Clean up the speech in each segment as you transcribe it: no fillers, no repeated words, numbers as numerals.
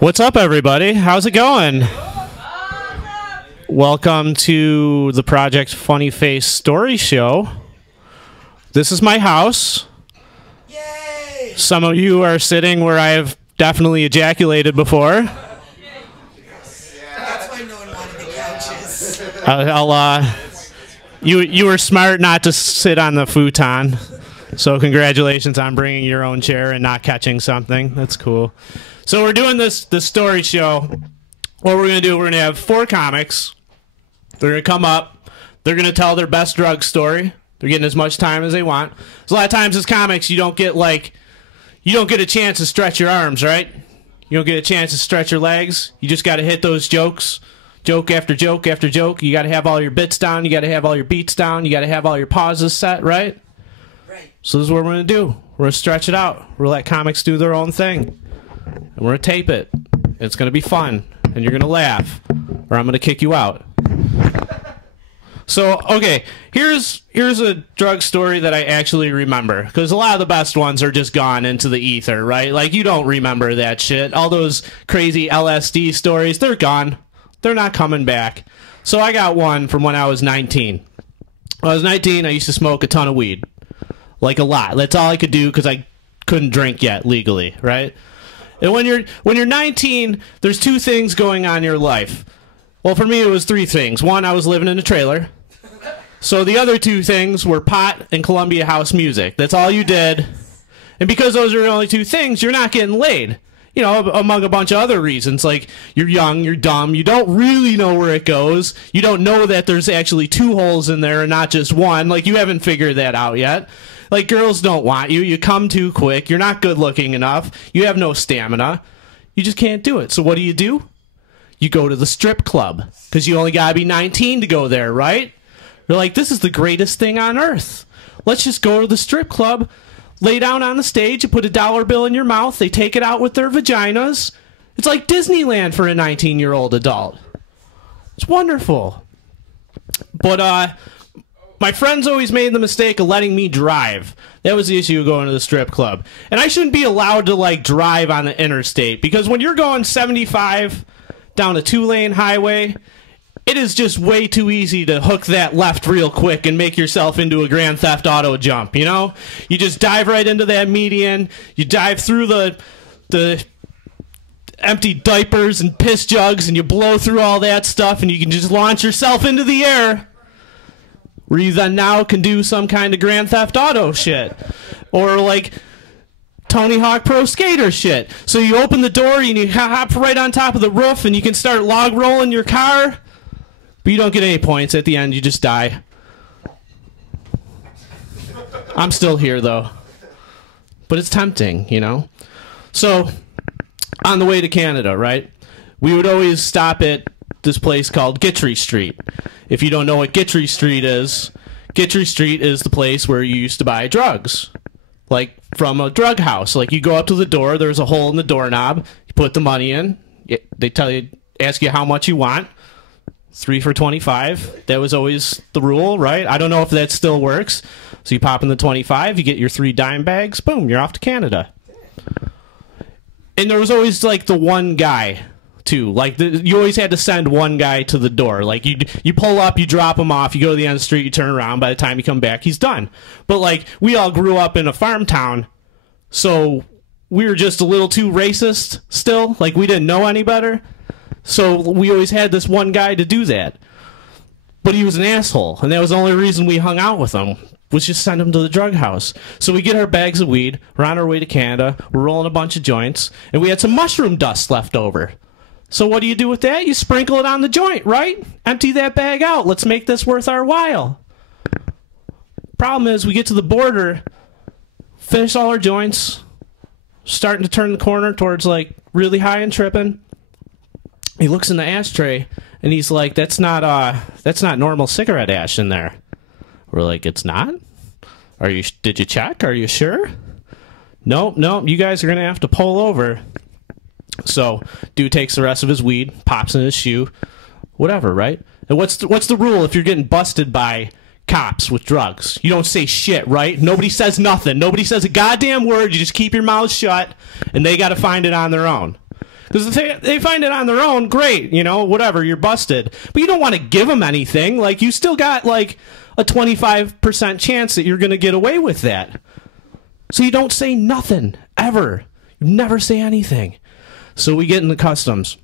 What's up, everybody? How's it going? Welcome to the ProjectFunnyFace story show. This is my house. Yay! Some of you are sitting where I have definitely ejaculated before. That's why no one wanted the couches. You were smart not to sit on the futon. So congratulations on bringing your own chair and not catching something. That's cool. So we're doing this story show. What we're going to do, we're going to have 4 comics. They're going to come up. They're going to tell their best drug story. They're getting as much time as they want. So a lot of times as comics, you don't get a chance to stretch your arms, right? You don't get a chance to stretch your legs. You just got to hit those jokes. Joke after joke after joke. You got to have all your bits down. You got to have all your beats down. You got to have all your pauses set, right? Right. So this is what we're going to do. We're going to stretch it out. We're going to let comics do their own thing. And we're going to tape it. It's going to be fun. And you're going to laugh. Or I'm going to kick you out. So, okay, here's a drug story that I actually remember. Because a lot of the best ones are just gone into the ether, right? Like, you don't remember that shit. All those crazy LSD stories, they're gone. They're not coming back. So I got one from when I was 19. When I was 19, I used to smoke a ton of weed. Like, a lot. That's all I could do because I couldn't drink yet legally, right? And when you're 19, there's 2 things going on in your life. Well, for me, it was 3 things. One, I was living in a trailer. So the other 2 things were pot and Columbia House music. That's all you did. And because those are the only 2 things, you're not getting laid. You know, among a bunch of other reasons. Like, you're young, you're dumb, you don't really know where it goes. You don't know that there's actually 2 holes in there and not just one. Like, you haven't figured that out yet. Like, girls don't want you. You come too quick. You're not good looking enough. You have no stamina. You just can't do it. So what do? You go to the strip club. Because you only got to be 19 to go there, right? You're like, this is the greatest thing on earth. Let's just go to the strip club, lay down on the stage, and put a dollar bill in your mouth. They take it out with their vaginas. It's like Disneyland for a 19-year-old adult. It's wonderful. But, my friends always made the mistake of letting me drive. That was the issue of going to the strip club. And I shouldn't be allowed to, like, drive on the interstate. Because when you're going 75 down a 2-lane highway, it is just way too easy to hook that left real quick and make yourself into a Grand Theft Auto jump, you know? You just dive right into that median. You dive through the empty diapers and piss jugs, and you blow through all that stuff, and you can just launch yourself into the air. Where you then now can do some kind of Grand Theft Auto shit. Or like Tony Hawk Pro Skater shit. So you open the door and you hop right on top of the roof and you can start log rolling your car. But you don't get any points. At the end, you just die. I'm still here, though. But it's tempting, you know? So, on the way to Canada, right? We would always stop at this place called Guitry Street. If you don't know what Guitry Street is the place where you used to buy drugs. Like, from a drug house. Like, you go up to the door, there's a hole in the doorknob, you put the money in, they ask you how much you want. 3 for $25. That was always the rule, right? I don't know if that still works. So you pop in the 25, you get your 3 dime bags, boom, you're off to Canada. And there was always, like, the one guy, too. Like, you always had to send one guy to the door. Like, you pull up, you drop him off, you go to the end of the street, you turn around, by the time you come back, he's done. But, like, we all grew up in a farm town, so we were just a little too racist still. Like, we didn't know any better. So we always had this one guy to do that. But he was an asshole, and that was the only reason we hung out with him, was just send him to the drug house. So we get our bags of weed, we're on our way to Canada, we're rolling a bunch of joints, and we had some mushroom dust left over. So what do you do with that? You sprinkle it on the joint, right? Empty that bag out. Let's make this worth our while. Problem is, we get to the border, finish all our joints, starting to turn the corner towards, like, really high and tripping. He looks in the ashtray, and he's like, that's not normal cigarette ash in there. We're like, it's not? Did you check? Are you sure? Nope, you guys are going to have to pull over. So, dude takes the rest of his weed, pops in his shoe, whatever, right? And what's the rule if you're getting busted by cops with drugs? You don't say shit, right? Nobody says nothing. Nobody says a goddamn word. You just keep your mouth shut, and they got to find it on their own. Because if they find it on their own, great, you know, whatever, you're busted. But you don't want to give them anything. Like, you still got, like, a 25% chance that you're going to get away with that. So you don't say nothing, ever. You never say anything. So we get in the customs,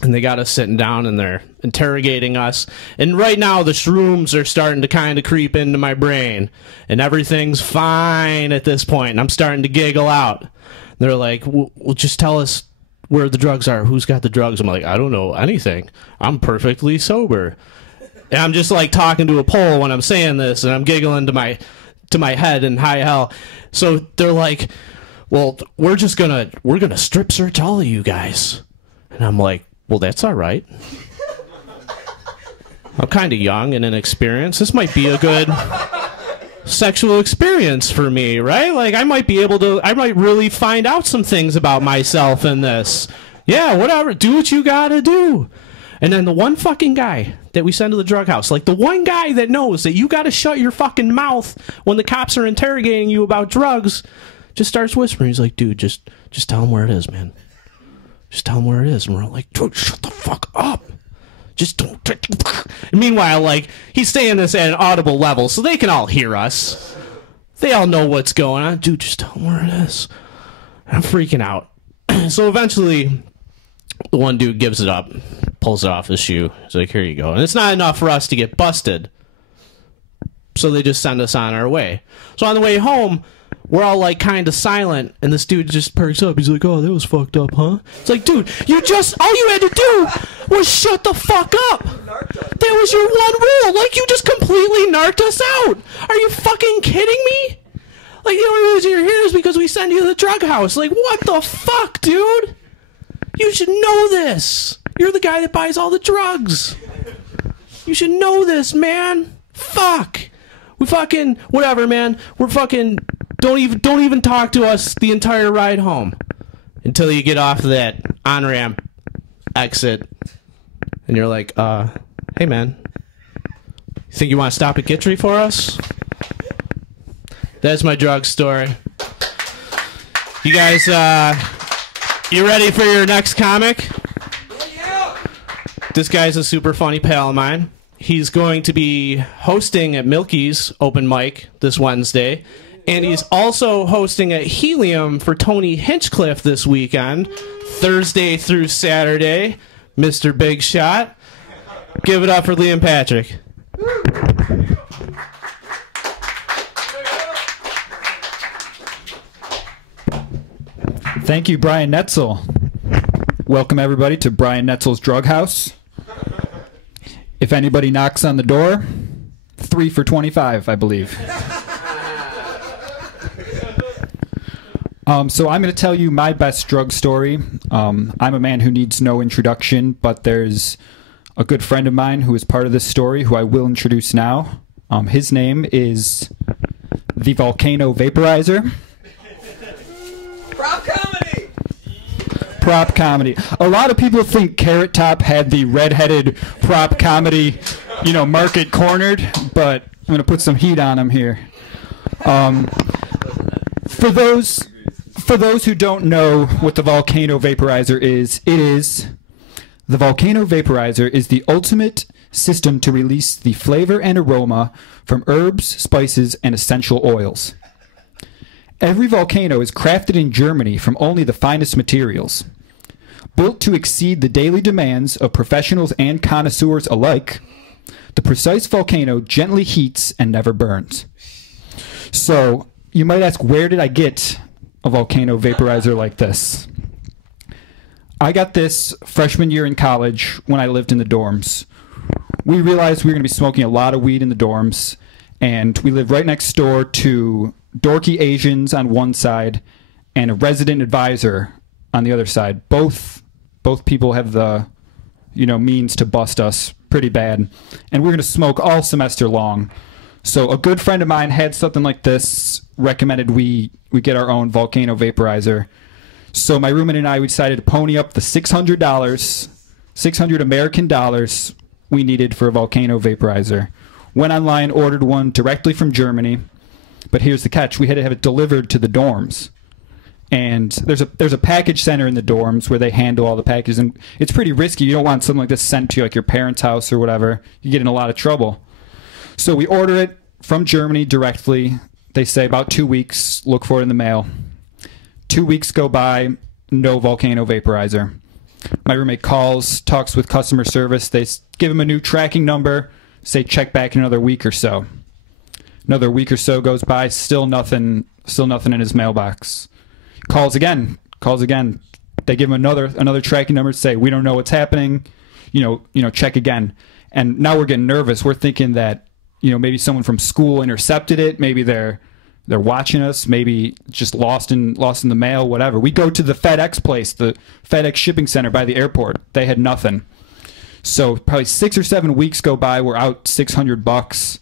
and they got us sitting down, and they're interrogating us. And right now, the shrooms are starting to kind of creep into my brain. And everything's fine at this point, and I'm starting to giggle out. They're like, well, just tell us where the drugs are. Who's got the drugs? I'm like, I don't know anything. I'm perfectly sober. And I'm just like talking to a pole when I'm saying this, and I'm giggling to my head in high hell. So they're like, well, we're gonna strip search all of you guys. And I'm like, well, that's all right. I'm kind of young and inexperienced. This might be a good sexual experience for me, right? Like, I might really find out some things about myself in this. Yeah, whatever. Do what you gotta do. And then the one fucking guy that we send to the drug house, like the one guy that knows that you gotta shut your fucking mouth when the cops are interrogating you about drugs, just starts whispering. He's like, dude, just tell him where it is, man. Just tell him where it is. And we're like, dude, shut the fuck up. Just don't. Meanwhile, like, he's saying this at an audible level, so they can all hear us. They all know what's going on. Dude, just tell him where it is. And I'm freaking out. So eventually, the one dude gives it up, pulls it off his shoe. He's like, here you go. And it's not enough for us to get busted. So they just send us on our way. So on the way home, we're all like kind of silent, and this dude just perks up. He's like, oh, that was fucked up, huh? It's like, dude, all you had to do was shut the fuck up. That was your one rule. Like, you just completely narked us out. Are you fucking kidding me? Like, the only reason you're here is because we send you to the drug house. Like, what the fuck, dude? You should know this. You're the guy that buys all the drugs. You should know this, man. Fuck. We fucking, whatever, man. We're fucking, don't even talk to us the entire ride home until you get off of that on-ramp exit. And you're like, hey, man, you think you want to stop at Gitry for us? That's my drug story. You guys, you ready for your next comic? Yeah. This guy's a super funny pal of mine. He's going to be hosting at Milky's open mic this Wednesday. And he's also hosting at Helium for Tony Hinchcliffe this weekend, Thursday through Saturday. Mr. Big Shot. Give it up for Liam Patrick. Thank you, Brian Netzel. Welcome, everybody, to Brian Netzel's Drug House. If anybody knocks on the door, 3 for $25, I believe. So I'm going to tell you my best drug story. I'm a man who needs no introduction, but there's a good friend of mine who is part of this story who I will introduce now. His name is the Volcano Vaporizer. Prop comedy! Prop comedy. A lot of people think Carrot Top had the redheaded prop comedy, market cornered, but I'm going to put some heat on him here. For those who don't know what the Volcano Vaporizer is, the Volcano Vaporizer is the ultimate system to release the flavor and aroma from herbs, spices, and essential oils. Every volcano is crafted in Germany from only the finest materials. Built to exceed the daily demands of professionals and connoisseurs alike, the precise volcano gently heats and never burns. So, you might ask, where did I get a Volcano Vaporizer like this? I got this freshman year in college when I lived in the dorms. We realized we were going to be smoking a lot of weed in the dorms, and we lived right next door to dorky Asians on one side and a resident advisor on the other side. Both people have the means to bust us pretty bad, and we're going to smoke all semester long. So a good friend of mine had something like this, recommended we get our own Volcano Vaporizer. So my roommate and I, we decided to pony up the $600, 600 American dollars we needed for a Volcano Vaporizer. Went online, ordered one directly from Germany. But here's the catch. We had to have it delivered to the dorms. and there's a package center in the dorms where they handle all the packages, and it's pretty risky. You don't want something like this sent to like your parents' house or whatever. You get in a lot of trouble. So we order it from Germany directly. They say about 2 weeks, look for it in the mail. 2 weeks go by, no volcano vaporizer. My roommate calls, talks with customer service. They give him a new tracking number, say check back in another week or so. Another week or so goes by, still nothing in his mailbox. Calls again. They give him another tracking number, say we don't know what's happening, check again. And now we're getting nervous. We're thinking that, maybe someone from school intercepted it, maybe they're watching us, maybe just lost in the mail, whatever. We go to the FedEx place, the FedEx shipping center by the airport. They had nothing. So probably 6 or 7 weeks go by. We're out $600,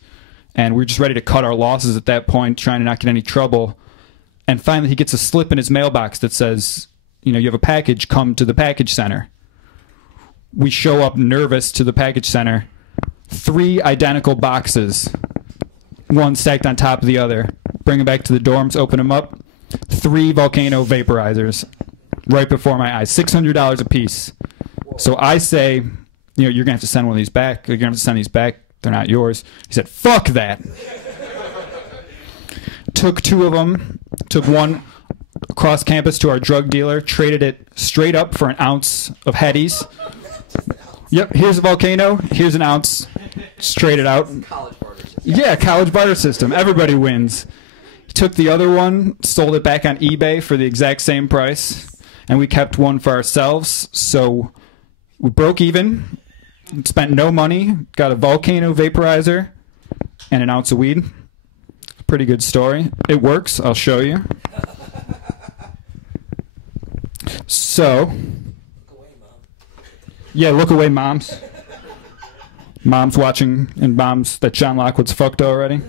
and we're just ready to cut our losses at that point, trying to not get any trouble. And finally, he gets a slip in his mailbox that says, you have a package, come to the package center. We show up nervous to the package center. 3 identical boxes, one stacked on top of the other. Bring them back to the dorms, open them up. 3 volcano vaporizers right before my eyes, $600 a piece. So I say, you're going to have to send one of these back. You're going to have to send these back. They're not yours. He said, fuck that. Took 2 of them, took one across campus to our drug dealer, traded it straight up for an ounce of Headies. Yep, here's a volcano, here's an ounce. Just trade it out. College barter system. Yeah, college barter system. Everybody wins. He took the other one, sold it back on eBay for the exact same price, and we kept one for ourselves. So we broke even, spent no money, got a volcano vaporizer, and an ounce of weed. Pretty good story. It works. I'll show you. So, yeah, look away, moms. Moms watching, and moms that John Lockwood's fucked already.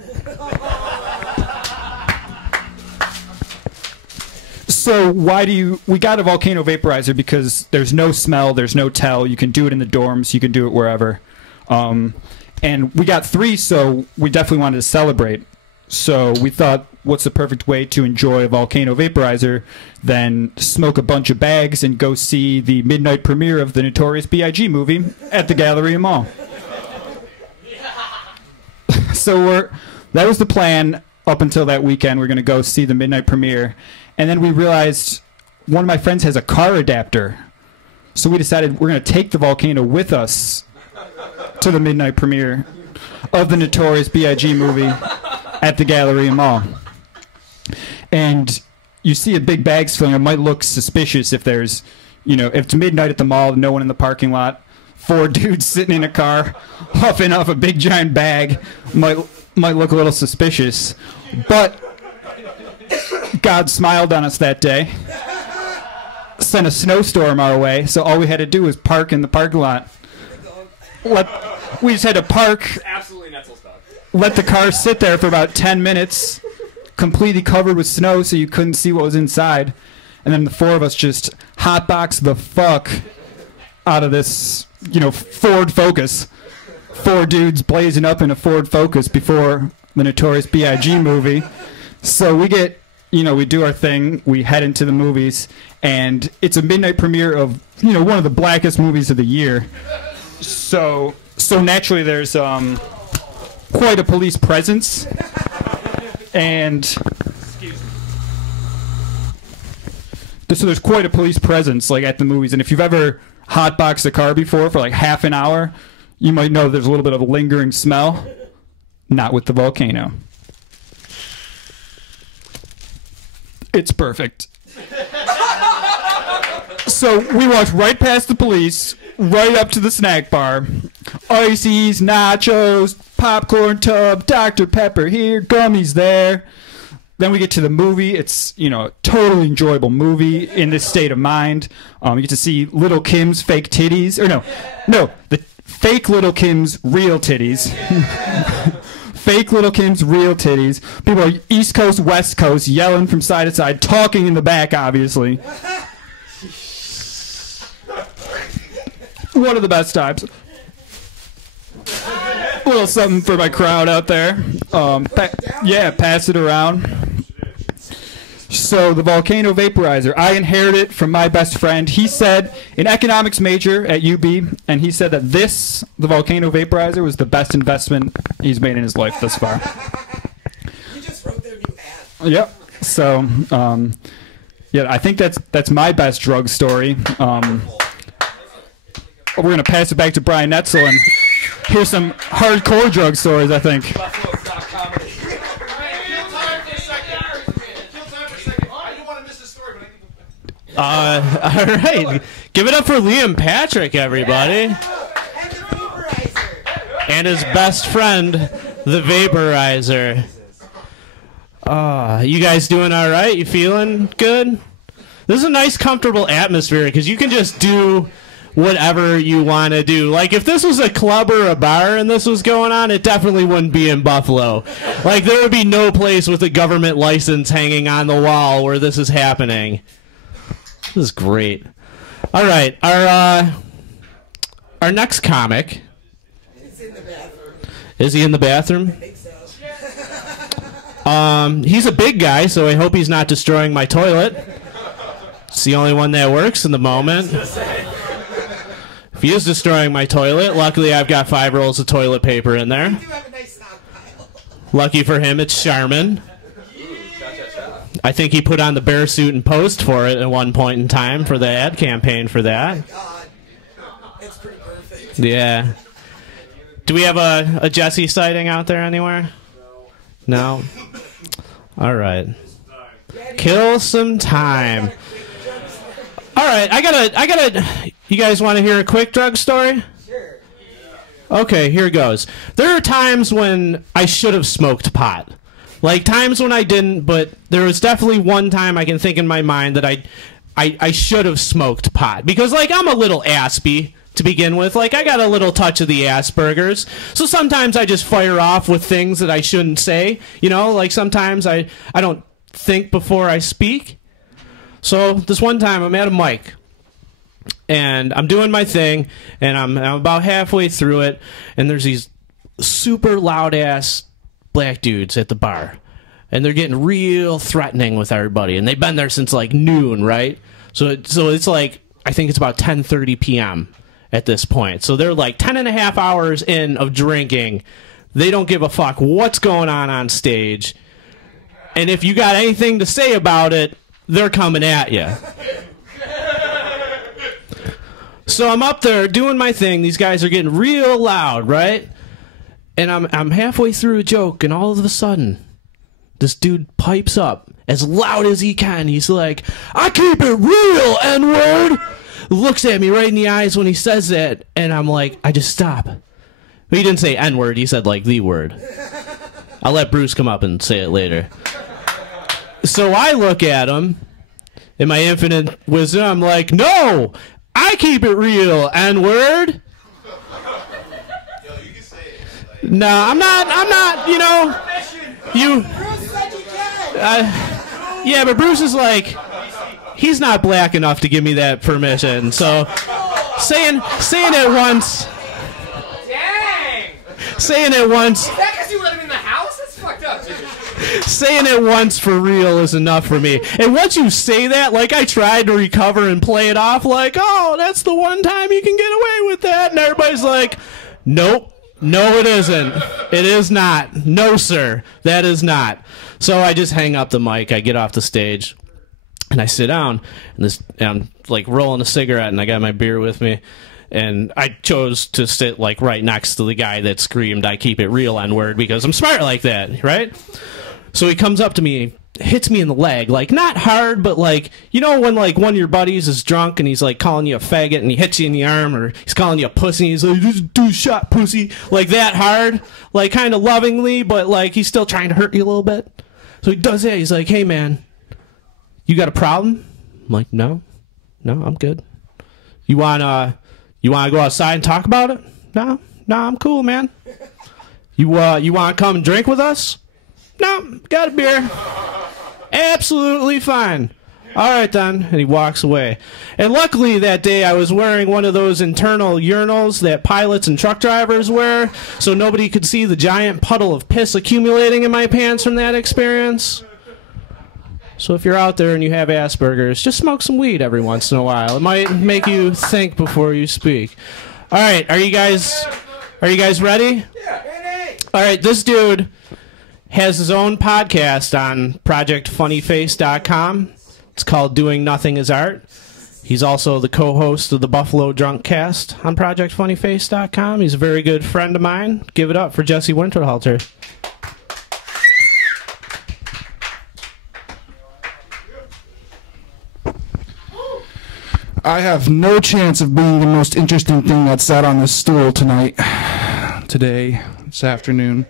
So we got a volcano vaporizer because there's no smell, there's no tell. You can do it in the dorms, you can do it wherever. And we got 3, so we definitely wanted to celebrate. So we thought, what's the perfect way to enjoy a volcano vaporizer than smoke a bunch of bags and go see the midnight premiere of the Notorious B.I.G. movie at the Galleria Mall. So that was the plan up until that weekend. We're going to go see the midnight premiere. And then we realized one of my friends has a car adapter. So we decided we're going to take the volcano with us to the midnight premiere of the Notorious B.I.G. movie at the Galleria Mall. And you see a big bags filling. It might look suspicious if there's, if it's midnight at the mall, no one in the parking lot, 4 dudes sitting in a car, huffing off a big giant bag, might look a little suspicious. But God smiled on us that day, sent a snowstorm our way, so all we had to do was park in the parking lot. We just had to park. Absolutely Netzel stuff. Let the car sit there for about 10 minutes, completely covered with snow so you couldn't see what was inside. And then the 4 of us just hotboxed the fuck out of this, Ford Focus. 4 dudes blazing up in a Ford Focus before the Notorious B.I.G. movie. So we get, we do our thing, we head into the movies, and it's a midnight premiere of, one of the blackest movies of the year. So naturally there's quite a police presence, and so there's quite a police presence at the movies. And if you've ever hotboxed a car before for half an hour, you might know there's a little bit of a lingering smell. Not with the volcano. It's perfect. So we walked right past the police, right up to the snack bar. Ices, nachos, popcorn tub, Dr. Pepper here, gummies there. Then we get to the movie. It's, a totally enjoyable movie in this state of mind. You get to see Little Kim's fake titties. Or no, the fake Little Kim's real titties. Fake Little Kim's real titties. People are East Coast, West Coast, yelling from side to side, talking in the back, obviously. One of the best times. A little something for my crowd out there. Pass it around. So the volcano vaporizer, I inherited it from my best friend. He said, an economics major at UB, and he said that the volcano vaporizer was the best investment he's made in his life thus far. You just wrote their new ad. Yep. So, yeah, I think that's my best drug story. We're going to pass it back to Brian Netzel and hear some hardcore drug stories, I think. Buffalo.FM. All right. Give it up for Liam Patrick, everybody. And the vaporizer. And his best friend, the vaporizer. You guys doing all right? You feeling good? This is a nice, comfortable atmosphere because you can just do whatever you want to do. Like, if this was a club or a bar and this was going on, it definitely wouldn't be in Buffalo. Like, there would be no place with a government license hanging on the wall where this is happening. This is great. All right, our next comic. He's in the bathroom. Is he in the bathroom? I think so. He's a big guy, so I hope he's not destroying my toilet. It's the only one that works in the moment. If he is destroying my toilet, luckily I've got 5 rolls of toilet paper in there. You do have a nice stockpile. Lucky for him, it's Charmin. I think he put on the bear suit and posed for it at one point in time for the ad campaign for that. God, it's pretty perfect. Yeah. Do we have a Jesse sighting out there anywhere? No? All right. Kill some time. All right, I gotta. You guys want to hear a quick drug story? Sure. Okay, here goes. There are times when I should have smoked pot. Like, times when I didn't, but there was definitely one time I can think in my mind that I should have smoked pot. Because, like, I'm a little aspy to begin with. Like, I got a little touch of the Asperger's. So sometimes I just fire off with things that I shouldn't say. You know, like, sometimes I don't think before I speak. So this one time I'm at a mic. And I'm doing my thing, and I'm about halfway through it, and there's these super loud-ass black dudes at the bar. And they're getting real threatening with everybody. And they've been there since, like, noon, right? So it's like, I think it's about 10:30 p.m. at this point. So they're, like, 10.5 hours in of drinking. They don't give a fuck what's going on stage. And if you got anything to say about it, they're coming at you. So I'm up there doing my thing. These guys are getting real loud, right? And I'm halfway through a joke, and all of a sudden, this dude pipes up as loud as he can. He's like, "I keep it real, N-word!" Looks at me right in the eyes when he says that, and I'm like, I just stop. But he didn't say N-word, he said, like, the word. I'll let Bruce come up and say it later. So I look at him, in my infinite wisdom, I'm like, "No! I keep it real, N-word." No, I'm not, you know, Bruce said you can. yeah, but Bruce is like, he's not black enough to give me that permission, so saying it once. Dang! Saying it once. Is that because you let him in the house? That's fucked up, dude. Saying it once for real is enough for me. And once you say that, like, I tried to recover and play it off like, oh, that's the one time you can get away with that. And everybody's like, nope, no, it isn't. It is not. No, sir, that is not. So I just hang up the mic. I get off the stage, and I sit down, and I'm, like, rolling a cigarette, and I got my beer with me. And I chose to sit, like, right next to the guy that screamed, "I keep it real, N-word," because I'm smart like that, right? So he comes up to me, hits me in the leg, like, not hard, but, like, you know when, like, one of your buddies is drunk and he's, like, calling you a faggot and he hits you in the arm, or he's calling you a pussy and he's like, "Just do shot, pussy," like that hard, like, kind of lovingly, but, like, he's still trying to hurt you a little bit. So he does that. He's like, "Hey, man, you got a problem?" I'm like, no, I'm good. You wanna go outside and talk about it? No, I'm cool, man. You wanna come and drink with us? No, got a beer. Absolutely fine. All right, then. And he walks away. And luckily that day I was wearing one of those internal urinals that pilots and truck drivers wear, so nobody could see the giant puddle of piss accumulating in my pants from that experience. So if you're out there and you have Asperger's, just smoke some weed every once in a while. It might make you think before you speak. All right, are you guys ready? Yeah. All right, this dude has his own podcast on ProjectFunnyFace.com. It's called Doing Nothing is Art. He's also the co-host of the Buffalo Drunk Cast on ProjectFunnyFace.com. He's a very good friend of mine. Give it up for Jesse Winterhalter. I have no chance of being the most interesting thing that sat on this stool tonight, this afternoon.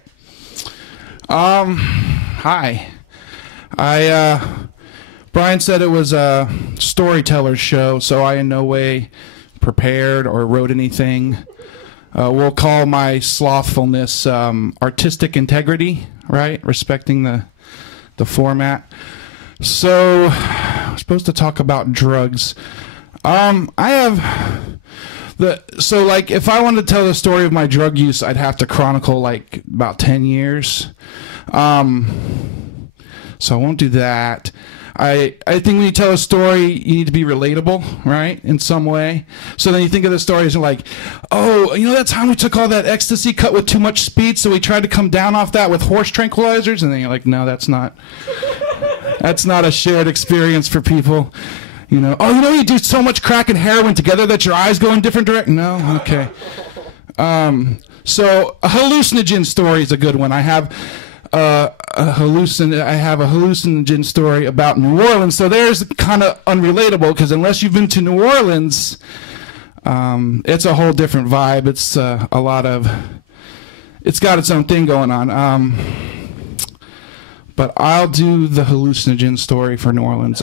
Hi. Brian said it was a storyteller's show, so I in no way prepared or wrote anything. We'll call my slothfulness artistic integrity, right? Respecting the format. So, I'm supposed to talk about drugs. If I wanted to tell the story of my drug use, I'd have to chronicle like about 10 years. So I won't do that. I think when you tell a story, you need to be relatable, right, in some way. So then you think of the stories and like, oh, you know that time we took all that ecstasy cut with too much speed, so we tried to come down off that with horse tranquilizers? And then you're like, no, that's not a shared experience for people. You know, oh, you know you do so much crack and heroin together that your eyes go in different directions? No? Okay. So a hallucinogen story is a good one. I have a hallucinogen story about New Orleans. So there's kind of unrelatable because unless you've been to New Orleans, it's a whole different vibe. It's it's got its own thing going on. But I'll do the hallucinogen story for New Orleans.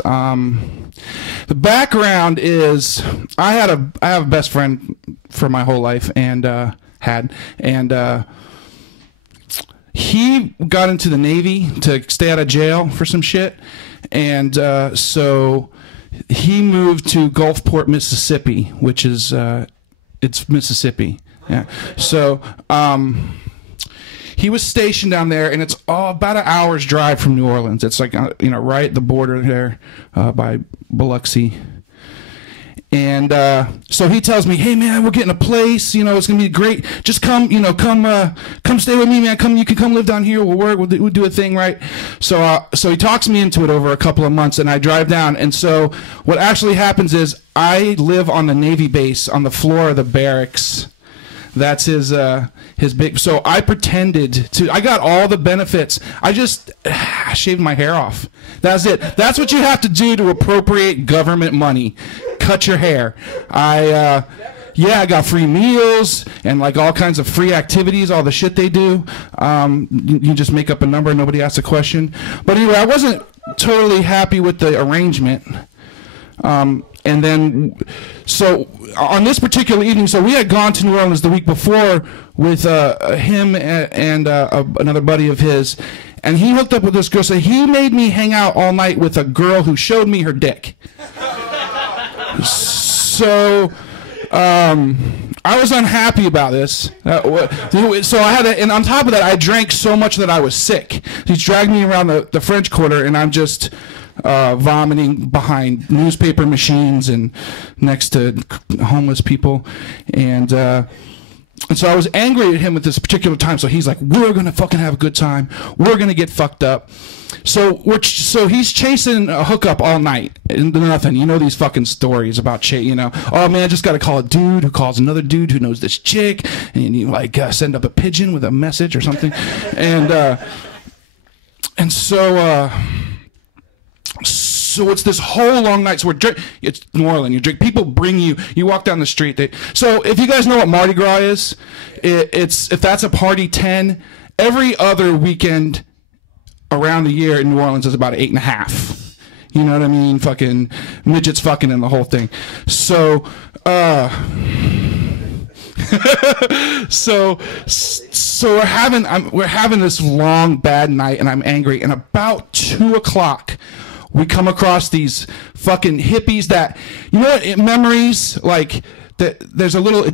The background is I have a best friend for my whole life and he got into the Navy to stay out of jail for some shit, and so he moved to Gulfport, Mississippi, which is it's Mississippi. Yeah. So he was stationed down there, and it's about an hour's drive from New Orleans. It's like right at the border there by Biloxi. And so he tells me, "Hey man, we're getting a place. You know, it's gonna be great. Just come stay with me, man. You can come live down here. We'll work. We'll do a thing, right?" So he talks me into it over a couple of months, and I drive down. And so what actually happens is I live on the Navy base on the floor of the barracks. That's his big. So I pretended to. I got all the benefits. I just shaved my hair off. That's it. That's what you have to do to appropriate government money. Cut your hair. I got free meals and like all kinds of free activities, all the shit they do. You just make up a number and nobody asks a question. But anyway, I wasn't totally happy with the arrangement. And then, so on this particular evening, so we had gone to New Orleans the week before with him and another buddy of his, and he hooked up with this girl. So he made me hang out all night with a girl who showed me her dick. So I was unhappy about this. So I had and on top of that, I drank so much that I was sick. He dragged me around the French Quarter, and I'm just vomiting behind newspaper machines and next to homeless people. And so I was angry at him at this particular time. So he's like, "We're gonna fucking have a good time. We're gonna get fucked up." So he's chasing a hookup all night and nothing. You know these fucking stories about oh man, I just got to call a dude who calls another dude who knows this chick, and you like send up a pigeon with a message or something, and so it's this whole long night. So it's New Orleans. You drink. People bring you. You walk down the street. So if you guys know what Mardi Gras is, if that's a party 10, every other weekend around the year in New Orleans is about 8.5. You know what I mean? Fucking midgets fucking and the whole thing. So so we're having this long bad night, and I'm angry. And about 2:00, we come across these fucking hippies that, you know what, memories like that. There's a little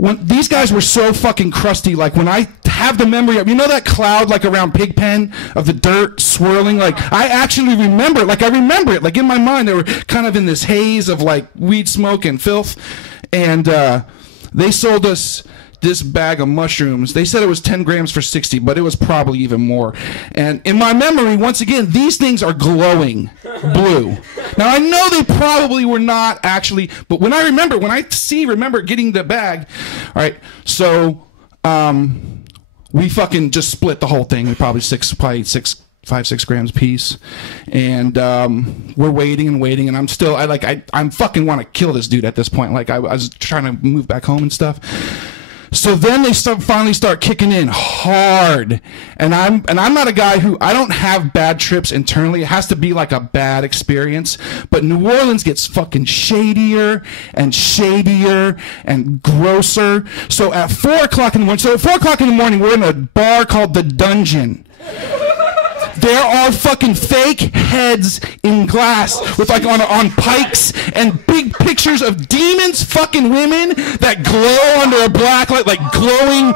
when these guys were so fucking crusty, like when I have the memory of, you know that cloud like around Pigpen of the dirt swirling, like I actually remember it, like I remember it, like in my mind they were kind of in this haze of like weed smoke and filth, and they sold us this bag of mushrooms. They said it was 10 grams for 60, but it was probably even more. And in my memory, once again, these things are glowing blue. Now, I know they probably were not actually, but when I remember getting the bag, all right, so we fucking just split the whole thing. We probably 6 grams piece, and we're waiting, and I'm still, I'm fucking want to kill this dude at this point. Like I was trying to move back home and stuff. So then they finally start kicking in hard, and I'm not a guy who, I don't have bad trips internally. It has to be like a bad experience. But New Orleans gets fucking shadier and shadier and grosser. So at 4 o'clock in the morning, we're in a bar called The Dungeon. There are fucking fake heads in glass with like on pikes and big pictures of demons fucking women that glow under a black light, like glowing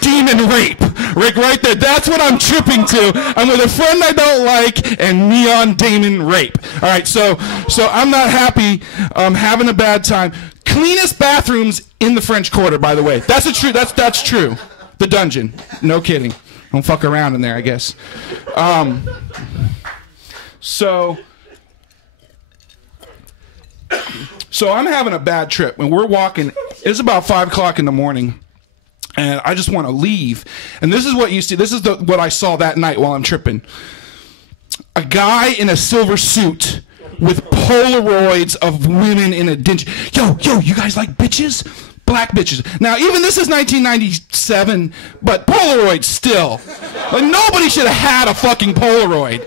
demon rape. Rick, right there. That's what I'm tripping to. I'm with a friend I don't like and neon demon rape. All right, so I'm not happy. I'm having a bad time. Cleanest bathrooms in the French Quarter, by the way. That's true. The Dungeon. No kidding. Don't fuck around in there, I guess. So I'm having a bad trip. When we're walking, it's about 5 o'clock in the morning, and I just want to leave. And this is what you see. This is what I saw that night while I'm tripping. A guy in a silver suit with Polaroids of women in a dingy. Yo, you guys like bitches? Black bitches. Now, even this is 1997, but Polaroid still. Like, nobody should have had a fucking Polaroid,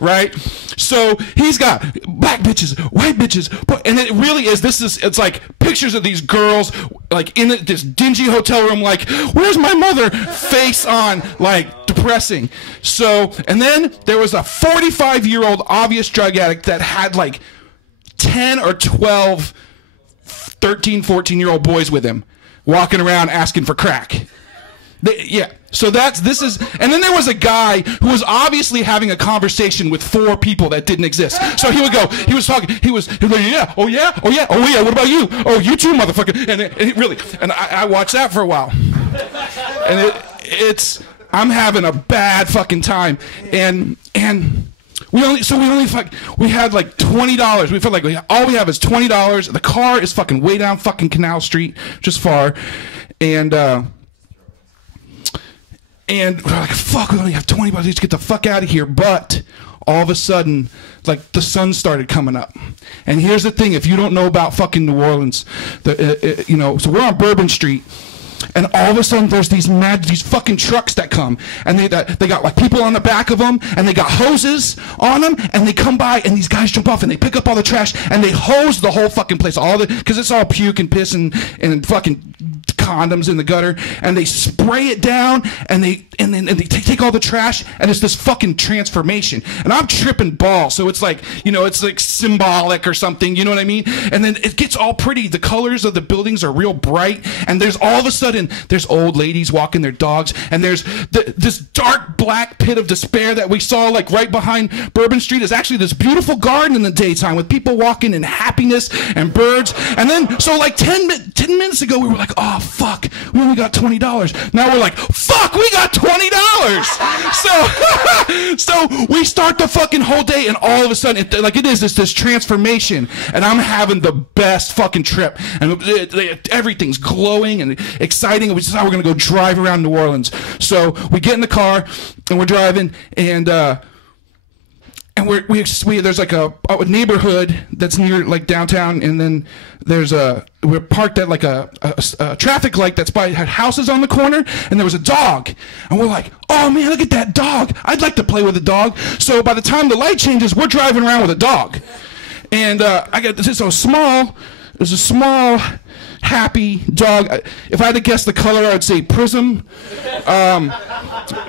right? So he's got black bitches, white bitches, and it really is. It's like pictures of these girls, like in this dingy hotel room, like, where's my mother? Face on, like, depressing. So, and then there was a 45-year-old obvious drug addict that had like 10 or 12 13, 14-year-old boys with him, walking around asking for crack. So and then there was a guy who was obviously having a conversation with 4 people that didn't exist. So he was like, yeah, oh yeah, what about you? Oh, you too, motherfucker. And I watched that for a while. And I'm having a bad fucking time. And we had like $20. We felt like all we have is $20. The car is fucking way down fucking Canal Street, just far. And we're like, fuck, we only have $20. Let's get the fuck out of here. But all of a sudden, like, the sun started coming up. And here's the thing, if you don't know about fucking New Orleans, so we're on Bourbon Street. And all of a sudden, there's these fucking trucks that come, and they got like people on the back of them, and they got hoses on them, and they come by, and these guys jump off, and they pick up all the trash, and they hose the whole fucking place, because it's all puke and piss and fucking condoms in the gutter, and they spray it down, and they take all the trash, and it's this fucking transformation, and I'm tripping balls. So it's like, it's like symbolic or something, you know what I mean? And then it gets all pretty. The colors of the buildings are real bright, and there's all of a sudden there's old ladies walking their dogs, and there's this dark black pit of despair that we saw like right behind Bourbon Street is actually this beautiful garden in the daytime with people walking in happiness and birds. And then so like 10 minutes ago we were like, oh fuck, we only got $20. Now we're like, fuck, we got $20. So we start the fucking whole day, and all of a sudden it is this transformation, and I'm having the best fucking trip, and everything's glowing and exciting. Which is how we're gonna go drive around New Orleans. So we get in the car and we're driving, and there's like a neighborhood that's near like downtown, and then we're parked at like a traffic light that's by houses on the corner, and there was a dog, and we're like, oh man, look at that dog, I'd like to play with a dog. So by the time the light changes, we're driving around with a dog, and I got this so small. There's a small, happy dog. If I had to guess the color, I would say prism.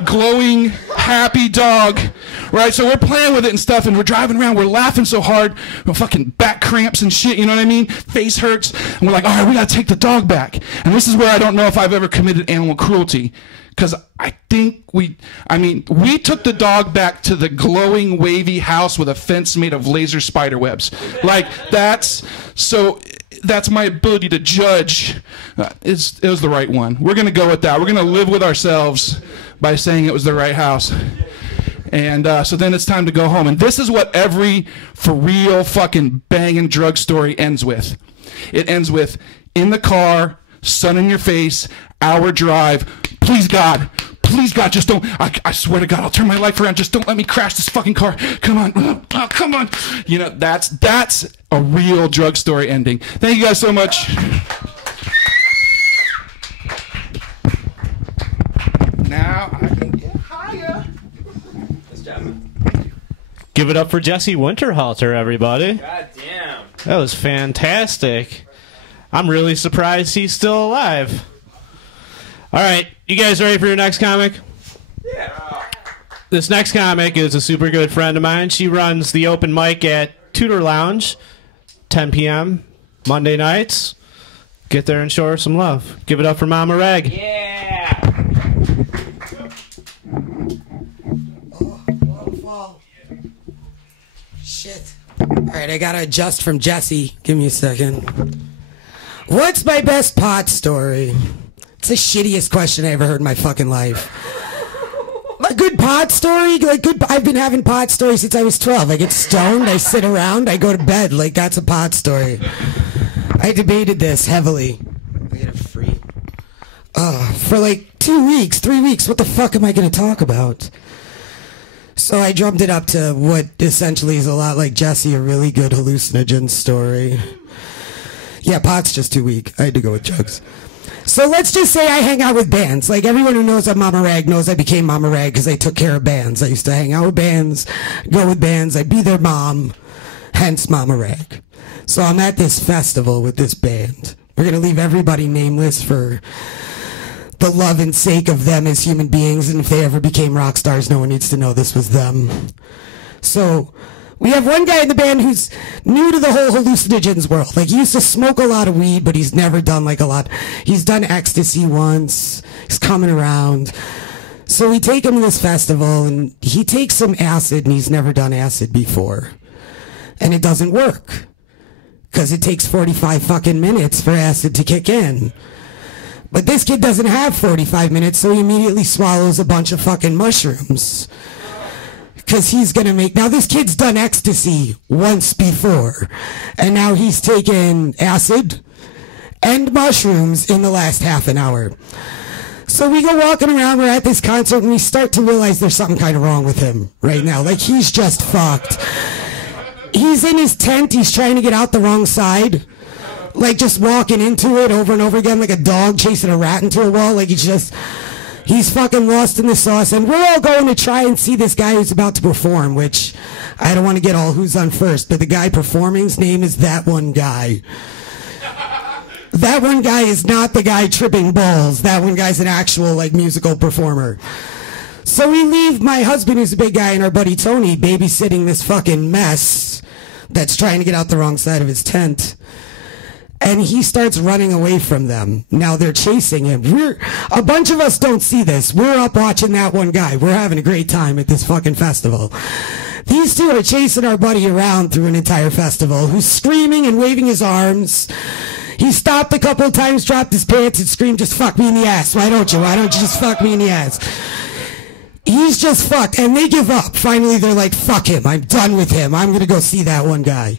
Glowing, happy dog. Right? So we're playing with it and stuff, and we're driving around. We're laughing so hard. We're fucking back cramps and shit, you know what I mean? Face hurts. And we're like, all right, we got to take the dog back. And this is where I don't know if I've ever committed animal cruelty. Because I think we took the dog back to the glowing, wavy house with a fence made of laser spider webs. Like, that's my ability to judge. It was the right one. We're going to go with that. We're going to live with ourselves by saying it was the right house. And so then it's time to go home. And this is what every for real fucking banging drug story ends with. It ends with, in the car, sun in your face, hour drive. Please God, just don't. I swear to God, I'll turn my life around. Just don't let me crash this fucking car. Come on, oh, come on. You know, that's a real drug story ending. Thank you guys so much. Now I can get higher. Nice job. Give it up for Jesse Winterhalter, everybody. God damn. That was fantastic. I'm really surprised he's still alive. All right, you guys ready for your next comic? Yeah. This next comic is a super good friend of mine. She runs the open mic at Tudor Lounge, 10 p.m. Monday nights. Get there and show her some love. Give it up for Mama Reg. Yeah. Oh, waterfall. Shit. All right, I gotta adjust from Jesse. Give me a second. What's my best pot story? It's the shittiest question I ever heard in my fucking life. A good pot story? I've been having pot stories since I was 12. I get stoned, I sit around, I go to bed. Like, that's a pot story. I debated this heavily. I get it free. For like 2 weeks, 3 weeks, what the fuck am I going to talk about? So I drummed it up to what essentially is a lot like Jesse, a really good hallucinogen story. Yeah, pot's just too weak. I had to go with drugs. So let's just say I hang out with bands. Like, everyone who knows I'm Mama Rag knows I became Mama Rag because I took care of bands. I used to hang out with bands, go with bands. I'd be their mom, hence Mama Rag. So I'm at this festival with this band. We're going to leave everybody nameless for the love and sake of them as human beings. And if they ever became rock stars, no one needs to know this was them. So we have one guy in the band who's new to the whole hallucinogens world. Like, he used to smoke a lot of weed, but he's never done like a lot. He's done ecstasy once. He's coming around. So we take him to this festival, and he takes some acid, and he's never done acid before. And it doesn't work, because it takes 45 fucking minutes for acid to kick in. But this kid doesn't have 45 minutes, so he immediately swallows a bunch of fucking mushrooms. Because he's going to make... Now, this kid's done ecstasy once before. And now he's taken acid and mushrooms in the last half an hour. So we go walking around, we're at this concert, and we start to realize there's something kind of wrong with him right now. Like, he's just fucked. He's in his tent, he's trying to get out the wrong side. Like, just walking into it over and over again like a dog chasing a rat into a wall. Like, he's fucking lost in the sauce, and we're all going to try and see this guy who's about to perform, which I don't want to get all who's on first, but the guy performing's name is That One Guy. That one guy is not the guy tripping balls. That one guy's an actual, like, musical performer. So we leave my husband, who's a big guy, and our buddy Tony babysitting this fucking mess that's trying to get out the wrong side of his tent. And he starts running away from them. Now they're chasing him. A bunch of us don't see this. We're up watching That One Guy. We're having a great time at this fucking festival. These two are chasing our buddy around through an entire festival, who's screaming and waving his arms. He stopped a couple of times, dropped his pants, and screamed, "Just fuck me in the ass. Why don't you? Why don't you just fuck me in the ass?" He's just fucked. And they give up. Finally, they're like, fuck him. I'm done with him. I'm going to go see That One Guy.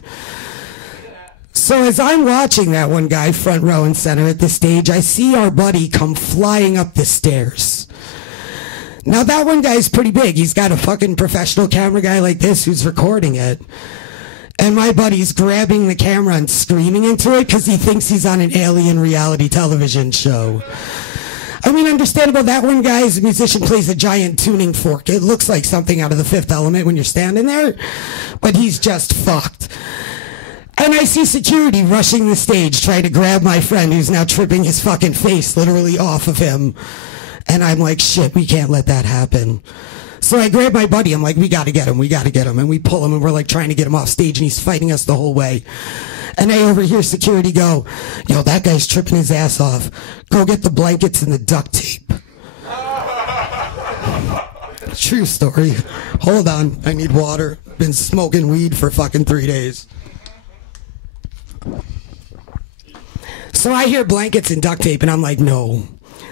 So as I'm watching That One Guy front row and center at the stage, I see our buddy come flying up the stairs. Now, That One Guy's pretty big. He's got a fucking professional camera guy like this who's recording it. And my buddy's grabbing the camera and screaming into it because he thinks he's on an alien reality television show. I mean, understandable. That One Guy is a musician, plays a giant tuning fork. It looks like something out of The Fifth Element when you're standing there, but he's just fucked. And I see security rushing the stage, trying to grab my friend who's now tripping his fucking face literally off of him. And I'm like, shit, we can't let that happen. So I grab my buddy. I'm like, we got to get him. We got to get him. And we pull him, and we're like trying to get him off stage, and he's fighting us the whole way. And I overhear security go, yo, that guy's tripping his ass off. Go get the blankets and the duct tape. True story. Hold on. I need water. Been smoking weed for fucking 3 days. So I hear blankets and duct tape, and I'm like, no.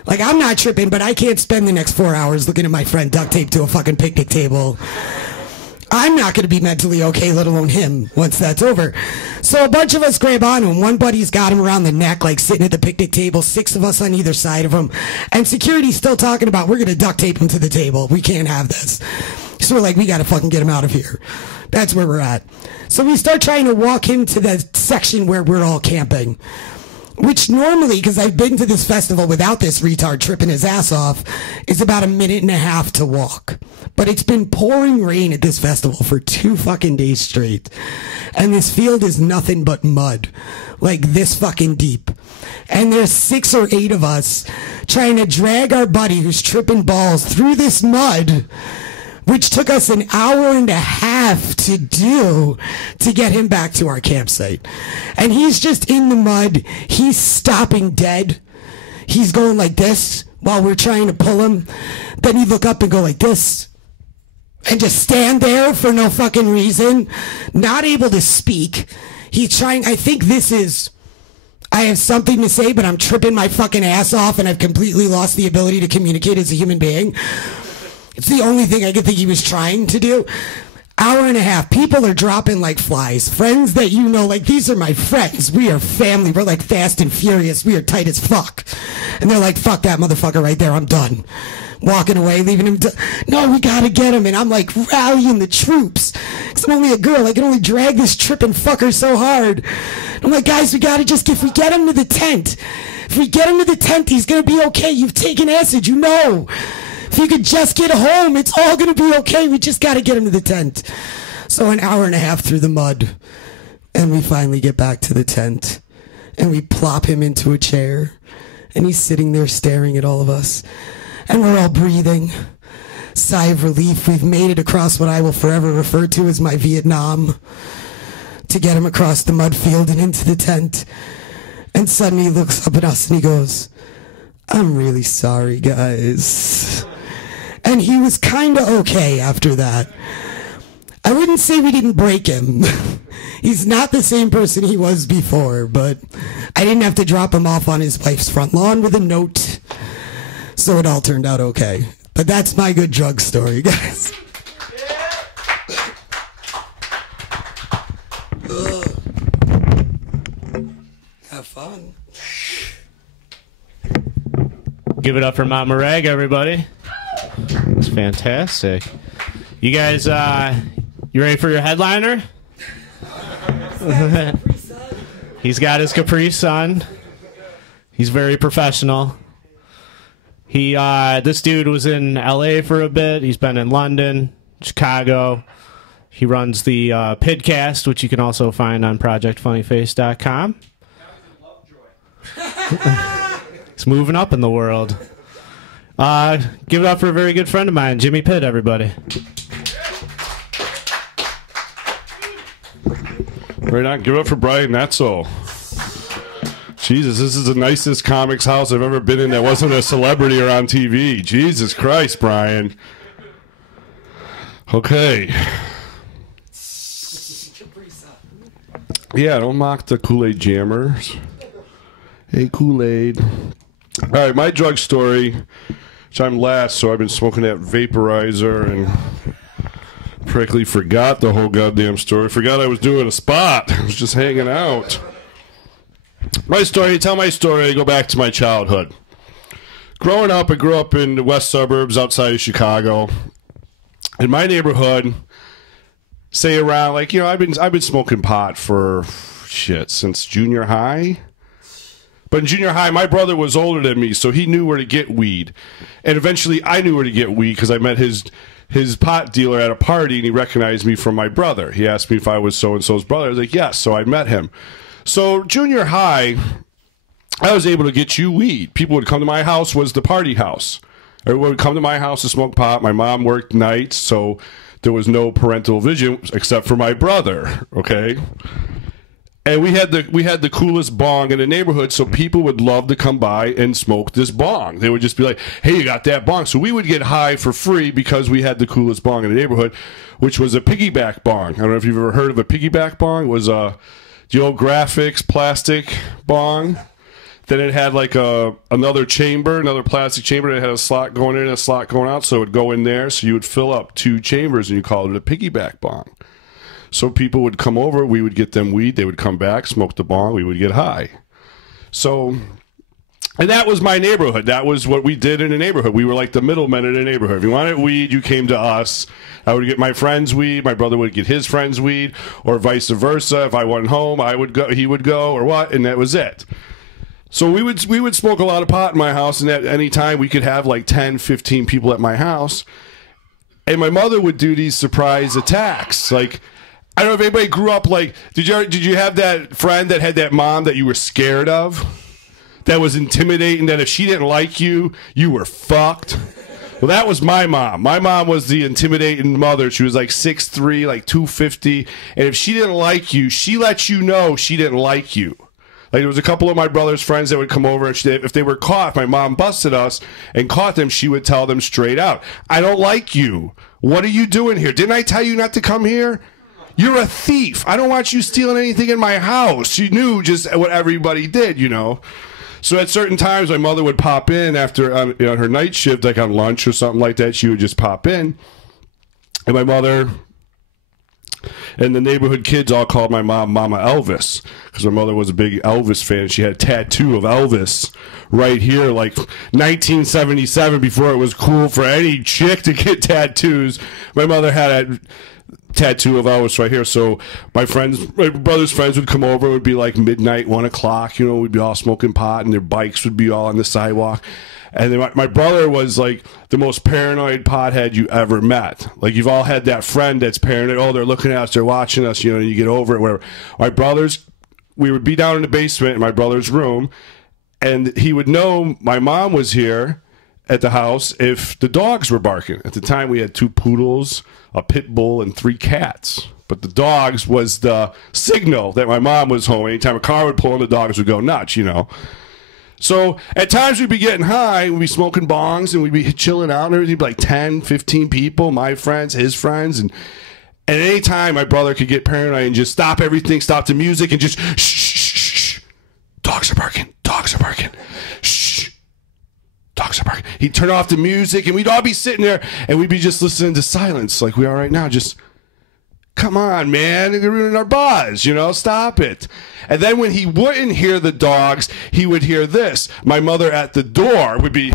Like, I'm not tripping, but I can't spend the next 4 hours looking at my friend duct taped to a fucking picnic table. I'm not going to be mentally okay, let alone him, once that's over. So a bunch of us grab onto him. One buddy's got him around the neck, like sitting at the picnic table, 6 of us on either side of him. And security's still talking about, we're going to duct tape him to the table. We can't have this. So we're like, we got to fucking get him out of here. That's where we're at. So we start trying to walk him to the section where we're all camping. Which normally, because I've been to this festival without this retard tripping his ass off, is about 1.5 minutes to walk. But it's been pouring rain at this festival for 2 fucking days straight. And this field is nothing but mud. Like this fucking deep. And there's 6 or 8 of us trying to drag our buddy who's tripping balls through this mud, which took us 1.5 hours to do to get him back to our campsite. And he's just in the mud. He's stopping dead. He's going like this while we're trying to pull him. Then he'd look up and go like this. And just stand there for no fucking reason. Not able to speak. He's trying, I think this is, I have something to say, but I'm tripping my fucking ass off and I've completely lost the ability to communicate as a human being. It's the only thing I could think he was trying to do. 1.5 hours. People are dropping like flies. Friends that you know, like, these are my friends. We are family. We're like Fast and Furious. We are tight as fuck. And they're like, fuck that motherfucker right there. I'm done. Walking away, leaving him. No, we gotta get him. And I'm like rallying the troops. Because I'm only a girl. I can only drag this tripping fucker so hard. I'm like, guys, we gotta just, if we get him to the tent, he's gonna be okay. You've taken acid, you know. If you could just get home, it's all going to be okay. We just got to get him to the tent. So 1.5 hours through the mud. And we finally get back to the tent. And we plop him into a chair. And he's sitting there staring at all of us. And we're all breathing. Sigh of relief. We've made it across what I will forever refer to as my Vietnam. To get him across the mud field and into the tent. And suddenly he looks up at us and he goes, I'm really sorry, guys. And he was kind of okay after that. I wouldn't say we didn't break him. He's not the same person he was before, but I didn't have to drop him off on his wife's front lawn with a note. So it all turned out okay. But that's my good drug story, guys. Have fun. Give it up for Mount Morag, everybody. That's fantastic. You guys, you ready for your headliner? He's got his Capri Sun. He's very professional. This dude was in LA for a bit. He's been in London, Chicago. He runs the Pidcast, which you can also find on ProjectFunnyFace.com. He's moving up in the world. Give it up for a very good friend of mine, Jimmy Pitt, everybody. Right on. Give it up for Brian Netzel. Jesus, this is the nicest comics house I've ever been in that wasn't a celebrity or on TV. Jesus Christ, Brian. Okay. Yeah, don't mock the Kool-Aid jammers. Hey, Kool-Aid. All right, my drug story, which I'm last, so I've been smoking that vaporizer and practically forgot the whole goddamn story. Forgot I was doing a spot. I was just hanging out. My story, tell my story, I go back to my childhood. Growing up, I grew up in the west suburbs outside of Chicago. In my neighborhood, say around, like, you know, I've been smoking pot for shit since junior high. But in junior high, my brother was older than me, so he knew where to get weed. And eventually, I knew where to get weed because I met his his pot dealer at a party, and he recognized me from my brother. He asked me if I was so-and-so's brother. I was like, yes. So I met him. So junior high, I was able to get you weed. People would come to my house, was the party house. Everyone would come to my house to smoke pot. My mom worked nights, so there was no parental vision except for my brother, okay? And we had the coolest bong in the neighborhood, so people would love to come by and smoke this bong. They would just be like, hey, you got that bong? So we would get high for free because we had the coolest bong in the neighborhood, which was a piggyback bong. I don't know if you've ever heard of a piggyback bong. It was the old graphics plastic bong. Then it had like another plastic chamber that had a slot going in and a slot going out, so it would go in there. So you would fill up 2 chambers, and you called it a piggyback bong. So people would come over, we would get them weed, they would come back, smoke the bong, we would get high. So, and that was my neighborhood. That was what we did in the neighborhood. We were like the middlemen in the neighborhood. If you wanted weed, you came to us. I would get my friends weed, my brother would get his friends weed, or vice versa. If I went home, I would go, he would go, or what, and that was it. So we would smoke a lot of pot in my house, and at any time we could have like 10, 15 people at my house. And my mother would do these surprise attacks, like, I don't know if anybody grew up like, did you have that friend that had that mom that you were scared of? That was intimidating, that if she didn't like you, you were fucked? Well, that was my mom. My mom was the intimidating mother. She was like 6'3", like 250. And if she didn't like you, she let you know she didn't like you. Like, there was a couple of my brother's friends that would come over, and if they were caught, my mom busted us and caught them, she would tell them straight out, I don't like you. What are you doing here? Didn't I tell you not to come here? You're a thief. I don't want you stealing anything in my house. She knew just what everybody did, you know. So at certain times, my mother would pop in after on her night shift, like on lunch or something like that. She would just pop in. And my mother and the neighborhood kids all called my mom Mama Elvis, because my mother was a big Elvis fan. She had a tattoo of Elvis right here, like 1977, before it was cool for any chick to get tattoos. My mother had a tattoo of Elvis right here. So my brother's friends would come over. It would be like midnight, 1 o'clock. You know, we'd be all smoking pot, and their bikes would be all on the sidewalk. And then my brother was like the most paranoid pothead you ever met. Like, you've all had that friend that's paranoid. Oh, they're looking at us, they're watching us. You know, you get over it. Whatever. My brothers, we would be down in the basement in my brother's room, and he would know my mom was here at the house if the dogs were barking. At the time, we had 2 poodles, a pit bull, and 3 cats. But the dogs was the signal that my mom was home. Anytime a car would pull in, the dogs would go nuts, you know. So at times we'd be getting high, we'd be smoking bongs, and we'd be chilling out, and everything. Be like 10, 15 people, my friends, his friends. And at any time, my brother could get paranoid and just stop everything, stop the music, and just, shh, shh, shh, shh. Dogs are barking, dogs are barking. Shh. Dogs are barking. He'd turn off the music, and we'd all be sitting there, and we'd be just listening to silence like we are right now. Just, come on, man. You're ruining our buzz, you know? Stop it. And then when he wouldn't hear the dogs, he would hear this. My mother at the door would be,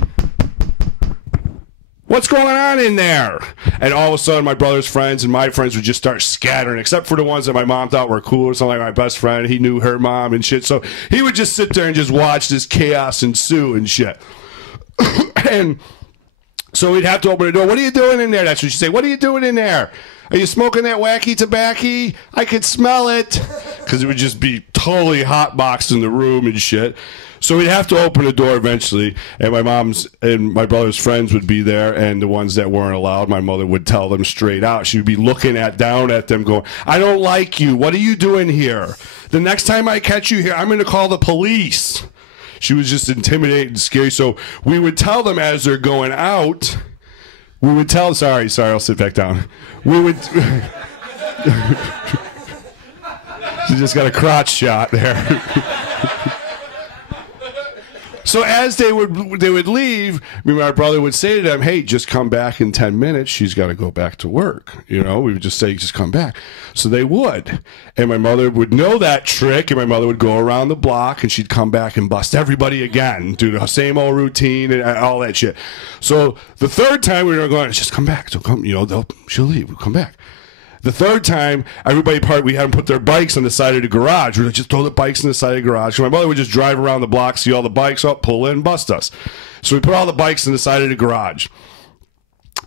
what's going on in there? And all of a sudden, my brother's friends and my friends would just start scattering, except for the ones that my mom thought were cool or something, like my best friend. He knew her mom and shit. So he would just sit there and just watch this chaos ensue and shit. And so we'd have to open the door. What are you doing in there? That's what she'd say. What are you doing in there? Are you smoking that wacky tobacco? I could smell it. Because it would just be totally hotboxed in the room and shit. So we'd have to open the door eventually, and my mom's and my brother's friends would be there, and the ones that weren't allowed, my mother would tell them straight out. She would be looking down at them going, I don't like you. What are you doing here? The next time I catch you here, I'm going to call the police. She was just intimidating and scary. So we would tell them as they're going out, we would tell, sorry, I'll sit back down. We would, she just got a crotch shot there. So as they would leave, my brother would say to them, hey, just come back in 10 minutes. She's got to go back to work. You know, we would just say, just come back. So they would. And my mother would know that trick, and my mother would go around the block, and she'd come back and bust everybody again, do the same old routine and all that shit. So the third time we were going, just come back. So come, you know, she'll leave. We'll come back. The third time, we had them put their bikes on the side of the garage. We would just throw the bikes on the side of the garage. So my mother would just drive around the block, see all the bikes up, pull in, bust us. So we put all the bikes on the side of the garage.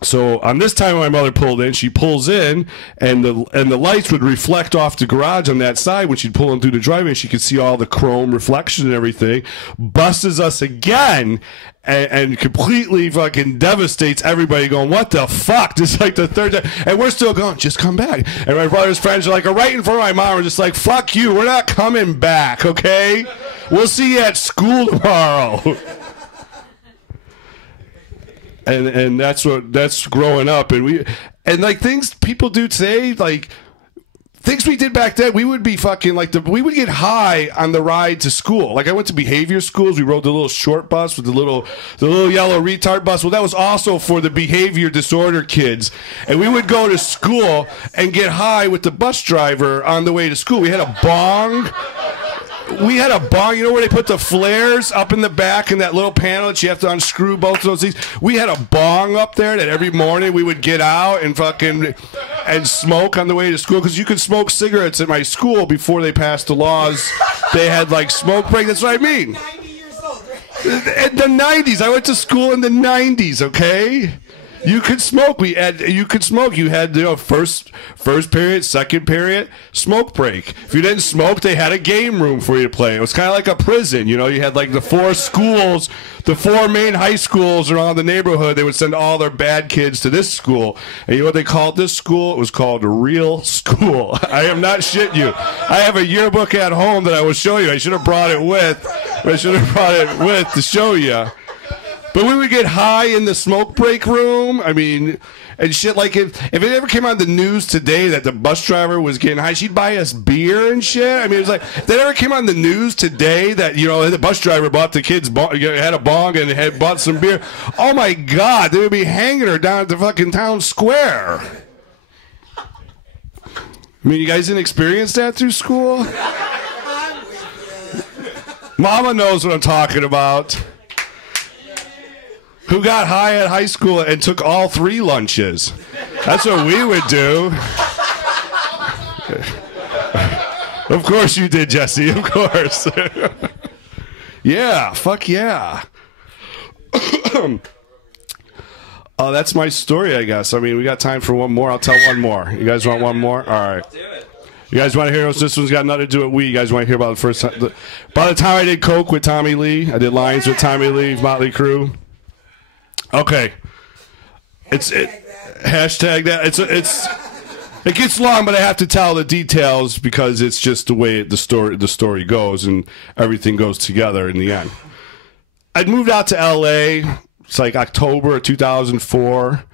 So on this time when my mother pulled in, she pulls in, and the lights would reflect off the garage on that side when she'd pull in through the driveway. She could see all the chrome reflection and everything. Busts us again, and completely fucking devastates everybody. Going, what the fuck? This is like the third time, and we're still going. Just come back. And my brother's friends are like, right in front of my mom. We're just like, fuck you. We're not coming back. Okay, we'll see you at school tomorrow. And that's growing up, and like things people do today, like things we did back then. We would be fucking like we would get high on the ride to school. Like I went to behavior schools. We rode the little short bus with the little yellow retard bus. Well, that was also for the behavior disorder kids, and we would go to school and get high with the bus driver on the way to school. We had a bong. We had a bong, you know where they put the flares up in the back in that little panel that you have to unscrew both of those things? We had a bong up there that every morning we would get out and fucking and smoke on the way to school, because you could smoke cigarettes at my school before they passed the laws. They had like smoke break. That's what I mean. 90 years old, right? In the 90s. I went to school in the 90s, okay? You could smoke. You could smoke. You had first period, second period, smoke break. If you didn't smoke, they had a game room for you to play. It was kind of like a prison. You had like the four schools, the four main high schools around the neighborhood. They would send all their bad kids to this school. And you know what they called this school? It was called a real school. I am not shitting you. I have a yearbook at home that I will show you. I should have brought it with. To show you. But we would get high in the smoke break room. I mean, and shit, like if it ever came on the news today that the bus driver was getting high, she'd buy us beer and shit. I mean, it was like, if that ever came on the news today that, the bus driver bought the kids, had a bong and had bought some beer. Oh my God, they would be hanging her down at the fucking town square. I mean, you guys didn't experience that through school? Mama knows what I'm talking about. Who got high at high school and took all 3 lunches? That's what we would do. Of course you did, Jesse. Of course. Yeah. Fuck yeah. Oh, that's my story, I guess. I mean, we got time for one more. I'll tell one more. You guys want one more? All right. Do it. You guys want to hear this one's got nothing to do with weed. You guys want to hear about the first time? By the time I did coke with Tommy Lee, I did lines with Tommy Lee, Motley Crue. Okay, hashtag that. It gets long, but I have to tell the details because it's just the way the story goes, and everything goes together in the end. I'd moved out to L.A. It's like October of 2004,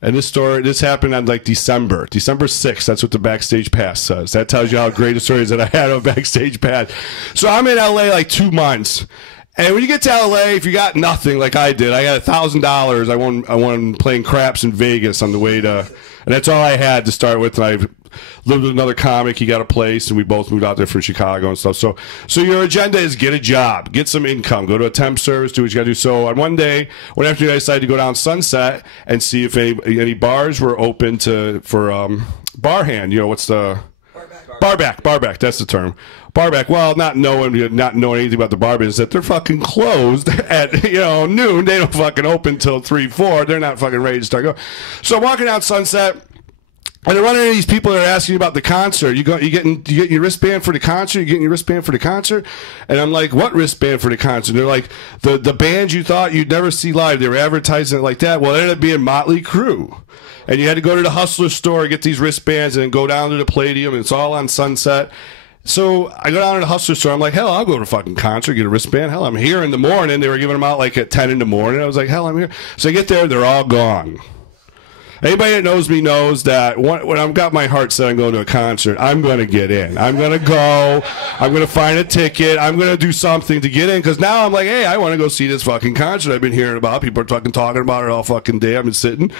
and this happened on like December 6th. That's what the Backstage Pass says. That tells you how great a story is that I had on Backstage Pass. So I'm in L.A. like 2 months. And when you get to LA, if you got nothing like I did, I got $1,000. I won playing craps in Vegas on the way to, and that's all I had to start with. And I lived with another comic. He got a place, and we both moved out there from Chicago and stuff. So your agenda is get a job, get some income, go to a temp service, do what you got to do. So on one afternoon, I decided to go down Sunset and see if any bars were open for bar hand. What's the barback? That's the term. Barback. Well, not knowing anything about the bar business, that they're fucking closed at noon. They don't fucking open till 3-4. They're not fucking ready to start going. So I'm walking down Sunset, and they're running into these people that are asking you about the concert. You getting your wristband for the concert? You getting your wristband for the concert? And I'm like, what wristband for the concert? And they're like, the band you thought you'd never see live. They were advertising it like that. Well, it ended up being Motley Crue. And you had to go to the Hustler store, get these wristbands, and then go down to the Palladium, and it's all on Sunset. So I go down to the Hustler store. I'm like, hell, I'll go to a fucking concert, get a wristband. Hell, I'm here in the morning. They were giving them out like at 10 in the morning. I was like, hell, I'm here. So I get there, they're all gone. Anybody that knows me knows that when I've got my heart set on going to a concert, I'm going to get in. I'm going to go. I'm going to find a ticket. I'm going to do something to get in, because now I'm like, hey, I want to go see this fucking concert I've been hearing about. People are talking about it all fucking day. I've been sitting.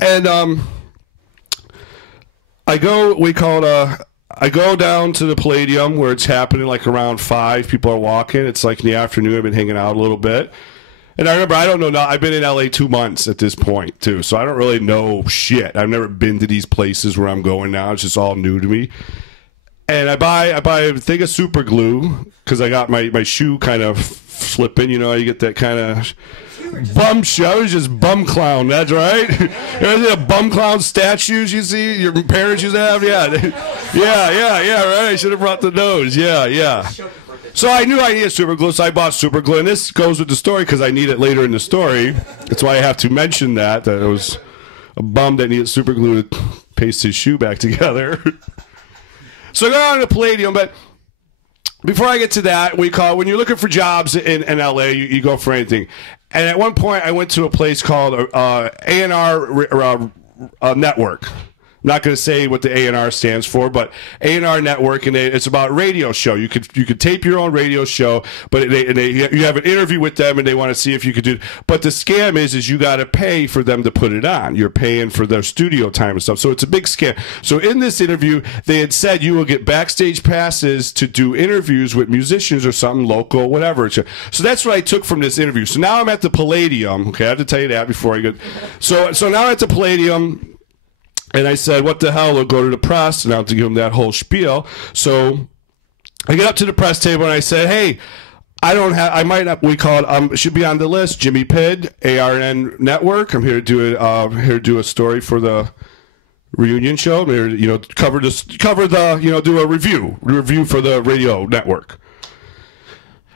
And I go down to the Palladium where it's happening like around 5. People are walking. It's like in the afternoon. I've been hanging out a little bit. And I remember, I don't know now, I've been in LA 2 months at this point too. So I don't really know shit. I've never been to these places where I'm going now. It's just all new to me. And I buy a thing of super glue because I got my shoe kind of slipping. You get that kind of Bum show. I was just bum clown. That's right. The bum clown statues you see your parents used to have. Yeah, right. I should have brought the nose. Yeah. So I knew I needed super glue, so I bought super glue. And this goes with the story because I need it later in the story. That's why I have to mention that it was a bum that needed super glue to paste his shoe back together. So I got on the Palladium, but before I get to that, when you're looking for jobs in LA, you go for anything. And at one point, I went to a place called A&R Network. I'm not going to say what the A&R stands for, but A&R Network, and it's about radio show. You could tape your own radio show, but you have an interview with them, and they want to see if you could do. But the scam is you got to pay for them to put it on. You're paying for their studio time and stuff, so it's a big scam. So in this interview, they had said you will get backstage passes to do interviews with musicians or something local, whatever. So that's what I took from this interview. So now I'm at the Palladium. Okay, I have to tell you that before I go. So now at the Palladium. And I said, what the hell, we'll go to the press, and I'll have to give them that whole spiel. So I get up to the press table, and I said, hey, should be on the list, Jimmy Pidd, ARN Network. I'm here to do a story for the reunion show. I'm here to, do a review for the radio network.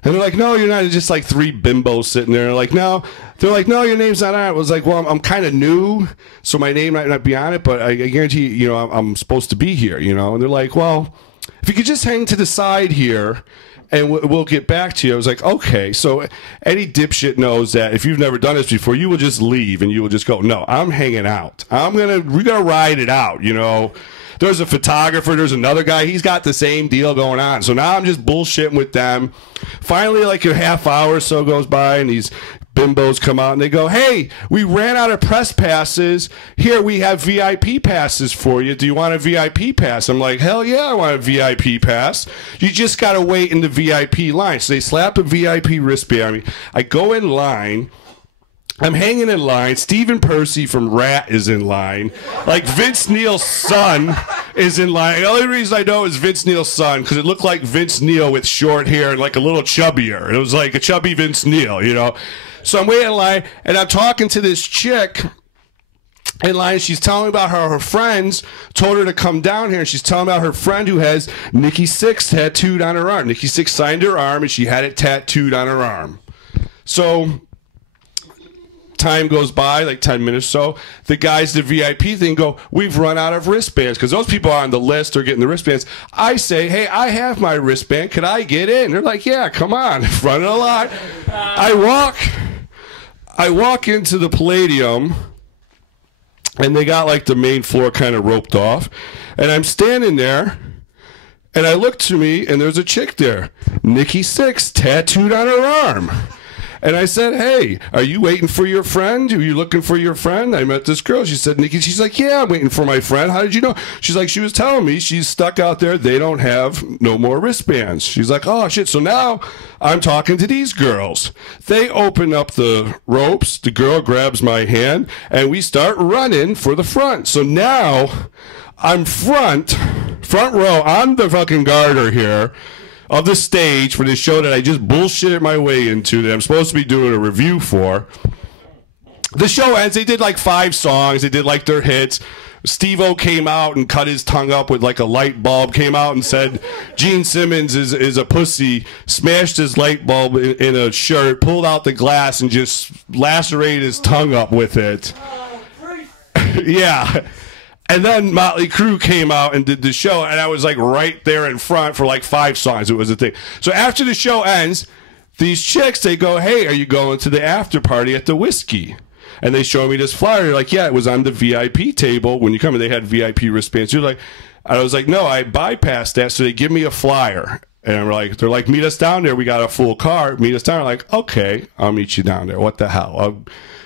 And they're like, no, you're not. It's just like three bimbos sitting there. They're like, no, your name's not on it. I was like, well, I'm kind of new, so my name might not be on it, but I guarantee you, I'm supposed to be here, And they're like, well, if you could just hang to the side here, and we'll get back to you. I was like, okay. So any dipshit knows that if you've never done this before, you will just leave and you will just go, no, I'm hanging out. We're gonna ride it out, There's a photographer. There's another guy. He's got the same deal going on. So now I'm just bullshitting with them. Finally, like a half hour or so goes by, and these bimbos come out, and they go, hey, we ran out of press passes. Here, we have VIP passes for you. Do you want a VIP pass? I'm like, hell yeah, I want a VIP pass. You just got to wait in the VIP line. So they slap a VIP wristband on me. I go in line. I'm hanging in line. Stephen Percy from Rat is in line. Like Vince Neil's son is in line. The only reason I know is Vince Neil's son because it looked like Vince Neil with short hair and like a little chubbier. It was like a chubby Vince Neil, So I'm waiting in line, and I'm talking to this chick in line. She's telling me about how her friends told her to come down here, and she's telling me about her friend who has Nikki Sixx tattooed on her arm. Nikki Sixx signed her arm, and she had it tattooed on her arm. So time goes by, like 10 minutes or so. The guys, the VIP thing, go, we've run out of wristbands because those people are on the list are getting the wristbands. I say, hey, I have my wristband. Could I get in? They're like, yeah, come on. Front of the line. I walk into the Palladium, and they got like the main floor kind of roped off. And I'm standing there, and I look to me, and there's a chick there. Nikki Sixx tattooed on her arm. And I said, hey, are you waiting for your friend? Are you looking for your friend? I met this girl. She said, Nikki. She's like, yeah, I'm waiting for my friend. How did you know? She's like, she was telling me she's stuck out there. They don't have no more wristbands. She's like, oh, shit. So now I'm talking to these girls. They open up the ropes. The girl grabs my hand, and we start running for the front. So now I'm front row on the fucking garter here of the stage for this show that I just bullshitted my way into that I'm supposed to be doing a review for. The show ends. They did like 5 songs. They did like their hits. Steve-O came out and cut his tongue up with like a light bulb, came out and said Gene Simmons is a pussy, smashed his light bulb in a shirt, pulled out the glass and just lacerated his tongue up with it. Yeah. And then Motley Crue came out and did the show, and I was like right there in front for like 5 songs. It was a thing. So after the show ends, these chicks, they go, hey, are you going to the after party at the Whiskey? And they show me this flyer. They're like, yeah, it was on the VIP table. When you come in, they had VIP wristbands. You're like, I was like, no, I bypassed that. So they give me a flyer. And they're like, meet us down there. We got a full car. Meet us down. I'm like, okay, I'll meet you down there. What the hell? I'll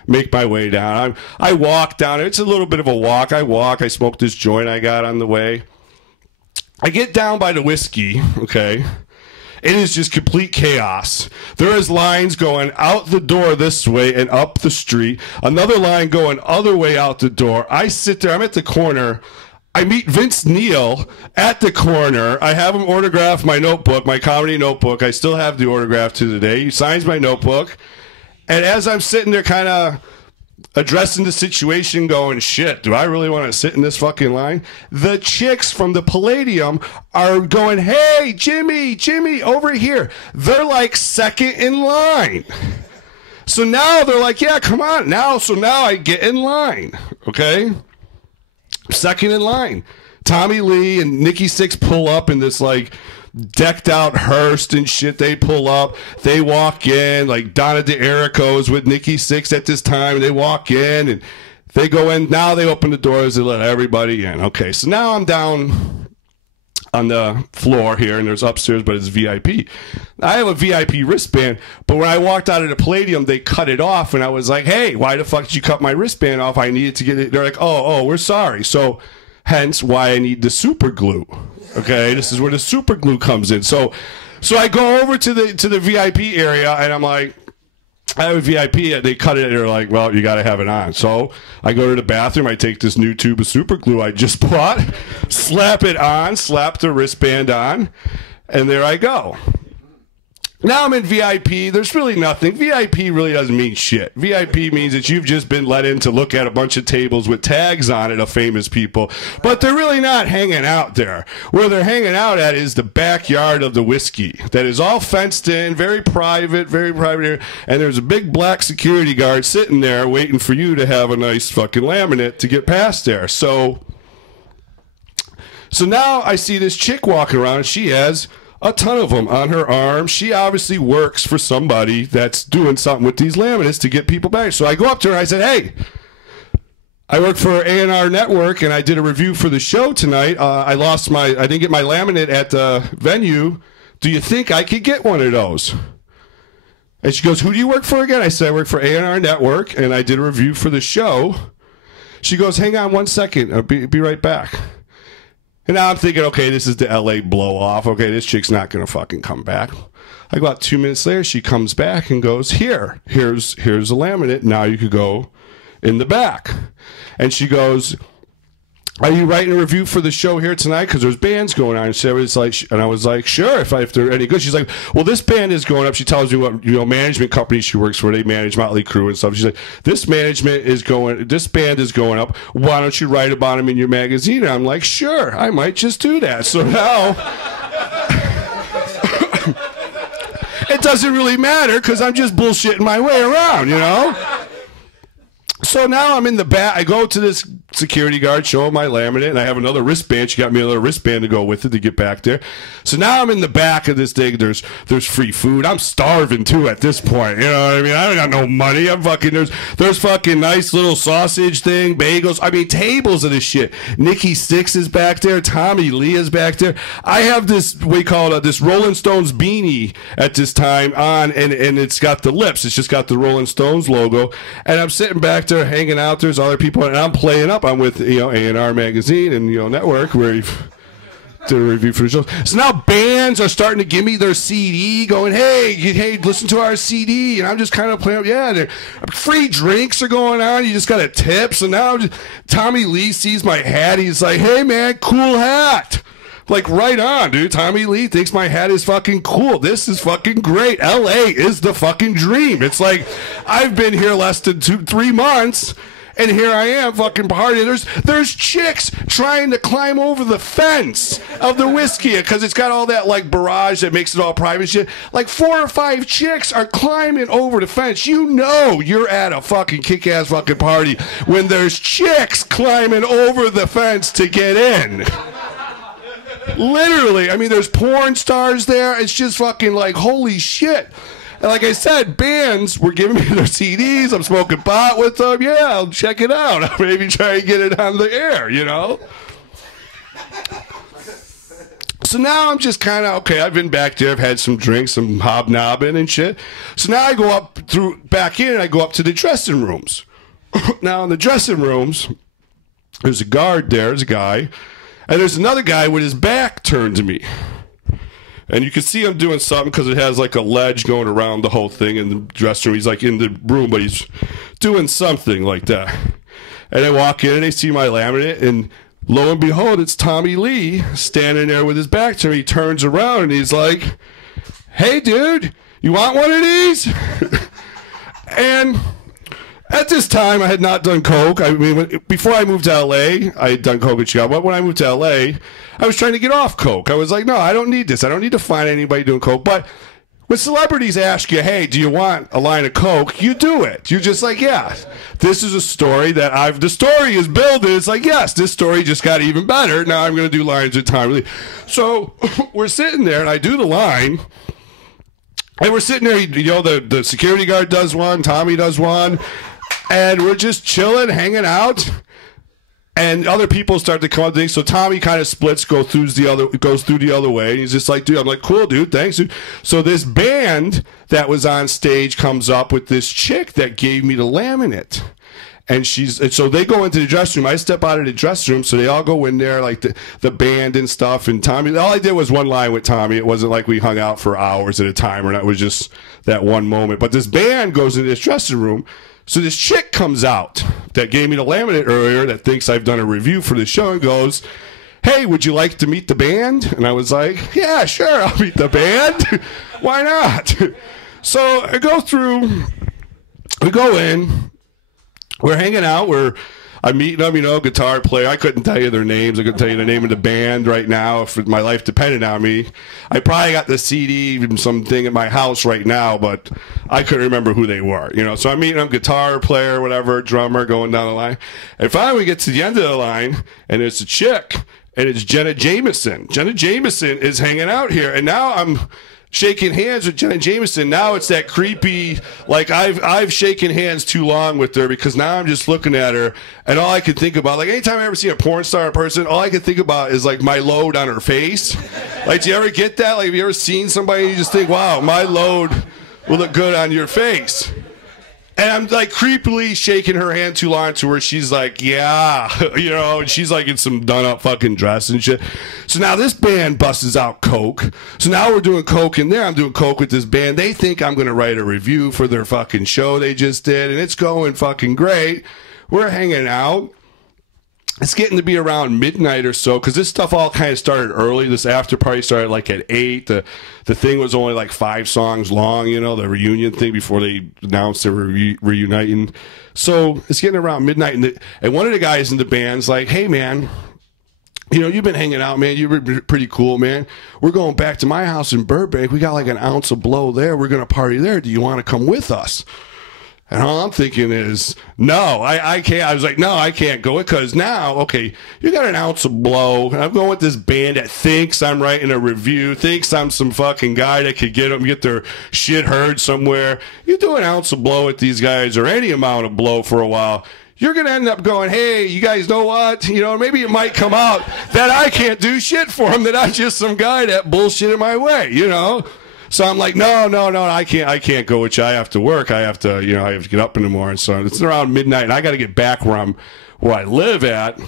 make my way down. I walk down there. It's a little bit of a walk. I smoke this joint I got on the way. I get down by the Whiskey, okay? It is just complete chaos. There is lines going out the door this way and up the street. Another line going other way out the door. I sit there. I'm at the corner. I meet Vince Neil at the corner. I have him autograph my notebook, my comedy notebook. I still have the autograph to today. He signs my notebook. And as I'm sitting there kind of addressing the situation going, shit, do I really want to sit in this fucking line? The chicks from the Palladium are going, hey, Jimmy, over here. They're like second in line. So now they're like, yeah, come on now. So now I get in line, okay? Second in line. Tommy Lee and Nikki Sixx pull up in this like decked out hearse and shit. They pull up, they walk in, like Donna DeErico's with Nikki Sixx at this time. They walk in and they go in. Now they open the doors, they let everybody in. Okay, so now I'm down on the floor here, and there's upstairs, but it's VIP. I have a VIP wristband, but when I walked out of the Palladium, they cut it off, and I was like, hey, why the fuck did you cut my wristband off? I needed to get it. They're like, oh, we're sorry. So hence why I need the super glue. Okay, this is where the super glue comes in. So I go over to the VIP area, and I'm like, I have a VIP, and they cut it, and they're like, well, you got to have it on. So I go to the bathroom, I take this new tube of super glue I just bought, slap it on, slap the wristband on, and there I go. Now I'm in VIP. There's really nothing. VIP really doesn't mean shit. VIP means that you've just been let in to look at a bunch of tables with tags on it of famous people, but they're really not hanging out there. Where they're hanging out at is the backyard of the whiskey that is all fenced in, very private area, and there's a big black security guard sitting there waiting for you to have a nice fucking laminate to get past there. So now I see this chick walking around, and she has a ton of them on her arm. She obviously works for somebody that's doing something with these laminates to get people back. So I go up to her and I said, hey, I work for A&R Network and I did a review for the show tonight. I didn't get my laminate at the venue. Do you think I could get one of those? And she goes, who do you work for again? I said, I work for A&R Network and I did a review for the show. She goes, hang on 1 second. I'll be right back. And now I'm thinking, okay, this is the LA blow off. Okay, this chick's not going to fucking come back. I go out 2 minutes later, she comes back and goes, here's a laminate. Now you could go in the back. And she goes, are you writing a review for the show here tonight? Because there's bands going on. And I was like, sure, if they're any good. She's like, well, this band is going up. She tells me what management company she works for. They manage Motley Crue and stuff. She's like, this band is going up. Why don't you write about them in your magazine? And I'm like, sure, I might just do that. So now it doesn't really matter because I'm just bullshitting my way around, you know? So now I'm in the back. I go to this security guard, show him my laminate, and I have another wristband. She got me another wristband to go with it to get back there. So now I'm in the back of this thing. There's free food. I'm starving too at this point. You know what I mean? I don't got no money. I'm fucking there's fucking nice little sausage thing, bagels. I mean, tables of this shit. Nikki Sixx is back there. Tommy Lee is back there. I have this this Rolling Stones beanie at this time on, and it's got the lips. It's just got the Rolling Stones logo, and I'm sitting back there hanging out. There's other people, and I'm playing up. I'm with A&R Magazine and Network where he did a review for the show. So now bands are starting to give me their CD, going, hey, listen to our CD, and I'm just kind of playing. Yeah, free drinks are going on. You just got a tip. So now Tommy Lee sees my hat. He's like, hey man, cool hat. Like, right on, dude. Tommy Lee thinks my hat is fucking cool. This is fucking great. LA is the fucking dream. It's like, I've been here less than 3 months, and here I am fucking partying. There's chicks trying to climb over the fence of the whiskey because it's got all that, like, barrage that makes it all private shit. Like, 4 or 5 chicks are climbing over the fence. You know you're at a fucking kick-ass fucking party when there's chicks climbing over the fence to get in. Literally, I mean, there's porn stars there. It's just fucking like, holy shit. And like I said, bands were giving me their CDs. I'm smoking pot with them. Yeah, I'll check it out. I'll maybe try and get it on the air, So now I'm just kind of, okay, I've been back there. I've had some drinks, some hobnobbing and shit. So now I go back in, and I go up to the dressing rooms. Now in the dressing rooms, there's a guard there. There's a guy. And there's another guy with his back turned to me. And you can see him doing something because it has like a ledge going around the whole thing in the dressing room. He's like in the room, but he's doing something like that. And I walk in and they see my laminate, and lo and behold, it's Tommy Lee standing there with his back to me. He turns around and he's like, hey, dude, you want one of these? And at this time, I had not done coke. I mean, before I moved to L.A., I had done coke in Chicago. But when I moved to L.A., I was trying to get off coke. I was like, no, I don't need this. I don't need to find anybody doing coke. But when celebrities ask you, hey, do you want a line of coke? You do it. You're just like, yeah, this is a story that the story is building. It's like, yes, this story just got even better. Now I'm going to do lines of time. So we're sitting there, and I do the line. And we're sitting there, you know, the security guard does one, Tommy does one. And we're just chilling, hanging out, and other people start to come up. So Tommy kind of splits, goes through the other way. And he's just like, dude, I'm like, cool, dude, thanks, dude. So this band that was on stage comes up with this chick that gave me the laminate. And so they go into the dressing room. I step out of the dressing room, so they all go in there, like the band and stuff. And Tommy, all I did was one line with Tommy. It wasn't like we hung out for hours at a time, or that was just that one moment. But this band goes into this dressing room. So this chick comes out that gave me the laminate earlier, that thinks I've done a review for the show, and goes, hey, would you like to meet the band? And I was like, yeah, sure, I'll meet the band. Why not? So I go through, we go in, we're hanging out, I'm meeting them, you know, guitar player. I couldn't tell you their names. I couldn't tell you the name of the band right now if my life depended on me. I probably got the CD from something at my house right now, but I couldn't remember who they were, you know. So I'm meeting them, guitar player, whatever, drummer, going down the line. And finally we get to the end of the line, and it's a chick, and it's Jenna Jameson. Jenna Jameson is hanging out here, and now I'm shaking hands with Jenna Jameson. Now it's that creepy, like I've shaken hands too long with her, because now I'm just looking at her, and all I can think about, like anytime I ever see a porn star in person, all I can think about is like my load on her face. Like, do you ever get that? Like, have you ever seen somebody and you just think, wow, my load will look good on your face? And I'm like creepily shaking her hand too long to where she's like, yeah, you know, and she's like in some done up fucking dress and shit. So now this band busts out coke. So now we're doing coke in there. I'm doing coke with this band. They think I'm going to write a review for their fucking show they just did, and it's going fucking great. We're hanging out. It's getting to be around midnight or so, because this stuff all kind of started early. This after party started like at 8. The thing was only like 5 songs long, you know, the reunion thing before they announced they were reuniting. So it's getting around midnight, and one of the guys in the band's like, hey, man, you know, you've been hanging out, man. You're pretty cool, man. We're going back to my house in Burbank. We got like an ounce of blow there. We're going to party there. Do you want to come with us? And all I'm thinking is, no, I can't. I was like, no, I can't go, because now, okay, you got an ounce of blow, and I'm going with this band that thinks I'm writing a review, thinks I'm some fucking guy that could get their shit heard somewhere. You do an ounce of blow with these guys, or any amount of blow for a while, you're going to end up going, hey, you guys know what? You know, maybe it might come out that I can't do shit for him, that I'm just some guy that bullshitted my way, you know? So I'm like, no, I can't go with you. I have to work. I have to get up in the morning. So it's around midnight, and I got to get back where I live at,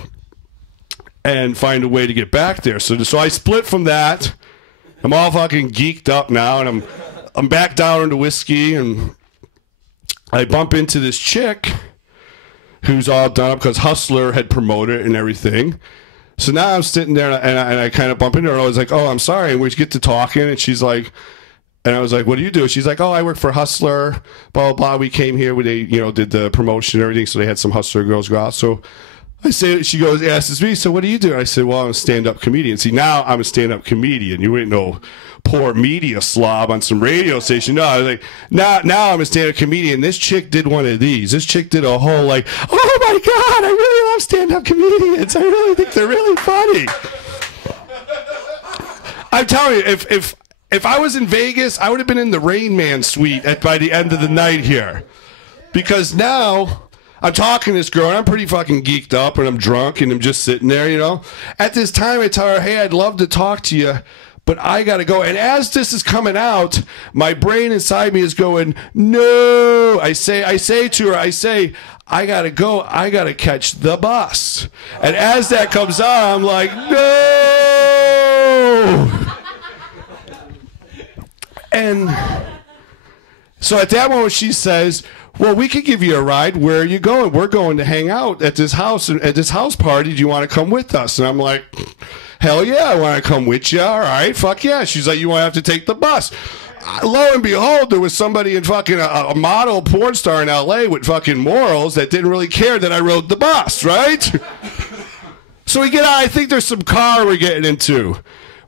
and find a way to get back there. So I split from that. I'm all fucking geeked up now, and I'm back down into whiskey, and I bump into this chick who's all done up because Hustler had promoted it and everything. So now I'm sitting there, and I kind of bump into her, and I was like, oh, I'm sorry. And we get to talking, and she's like, and I was like, what do you do? She's like, oh, I work for Hustler, blah, blah, blah. We came here, they, did the promotion and everything, so they had some Hustler girls go out. So I say, she asks me, so what do you do? I said, well, I'm a stand-up comedian. See, now I'm a stand-up comedian. You ain't no poor media slob on some radio station. No, I was like, now I'm a stand-up comedian. This chick did one of these. This chick did a whole, like, oh, my God, I really love stand-up comedians. I really think they're really funny. I'm telling you, if I was in Vegas, I would have been in the Rain Man suite by the end of the night here. Because now I'm talking to this girl, and I'm pretty fucking geeked up, and I'm drunk, and I'm just sitting there, you know. At this time, I tell her, hey, I'd love to talk to you, but I got to go. And as this is coming out, my brain inside me is going, no. I say to her, I got to go. I got to catch the bus. And as that comes on, I'm like, no. And so at that moment, she says, well, we could give you a ride. Where are you going? We're going to hang out at this house, at this house party. Do you want to come with us? And I'm like, hell yeah, I want to come with you. All right, fuck yeah. She's like, you won't have to take the bus. lo and behold, there was somebody in fucking a model porn star in L.A. with fucking morals that didn't really care that I rode the bus, right? So we get out. I think there's some car we're getting into.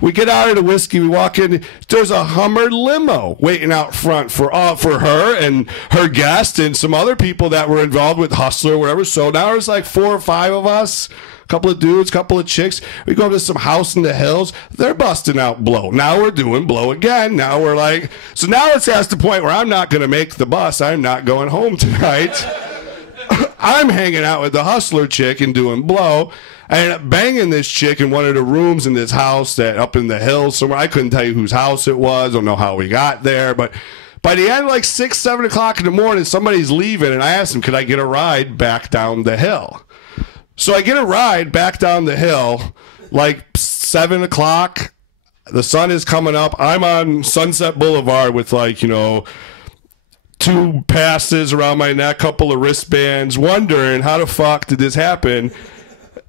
We get out of the whiskey. We walk in. There's a Hummer limo waiting out front for her and her guest and some other people that were involved with Hustler or whatever. So now there's like 4 or 5 of us. Couple of dudes, couple of chicks. We go to some house in the hills. They're busting out blow. Now we're doing blow again. Now we're like, so now it's past the point where I'm not going to make the bus. I'm not going home tonight. I'm hanging out with the Hustler chick and doing blow. I ended up banging this chick in one of the rooms in this house that up in the hills somewhere. I couldn't tell you whose house it was. Don't know how we got there, but by the end, like 6, 7 o'clock in the morning, somebody's leaving, and I asked him, could I get a ride back down the hill? So I get a ride back down the hill, like 7 o'clock. The sun is coming up. I'm on Sunset Boulevard with 2 passes around my neck, couple of wristbands, wondering how the fuck did this happen.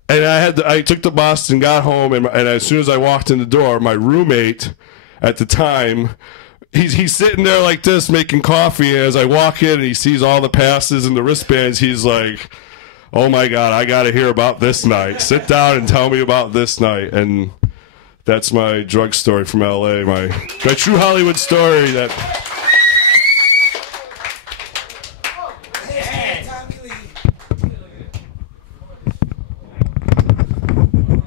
And I took the bus and got home, and as soon as I walked in the door, my roommate at the time, he's sitting there like this making coffee, and as I walk in and he sees all the passes and the wristbands, he's like, oh my God, I got to hear about this night. Sit down and tell me about this night. And that's my drug story from LA, my true Hollywood story. That.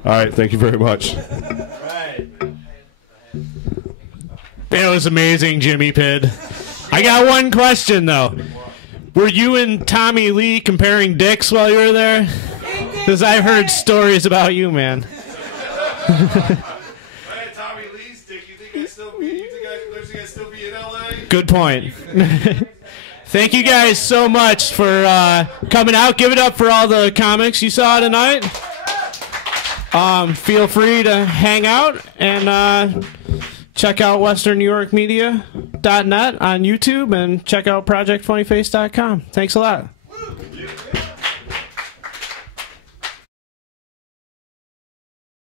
All right, thank you very much. It was amazing, Jimmy Pid. I got one question, though. Were you and Tommy Lee comparing dicks while you were there? Because I've heard stories about you, man. Tommy Lee's dick. You think I'd still be in LA? Good point. Thank you guys so much for coming out. Give it up for all the comics you saw tonight. Feel free to hang out and check out WesternNewYorkMedia.net on YouTube and check out ProjectFunnyFace.com. Thanks a lot.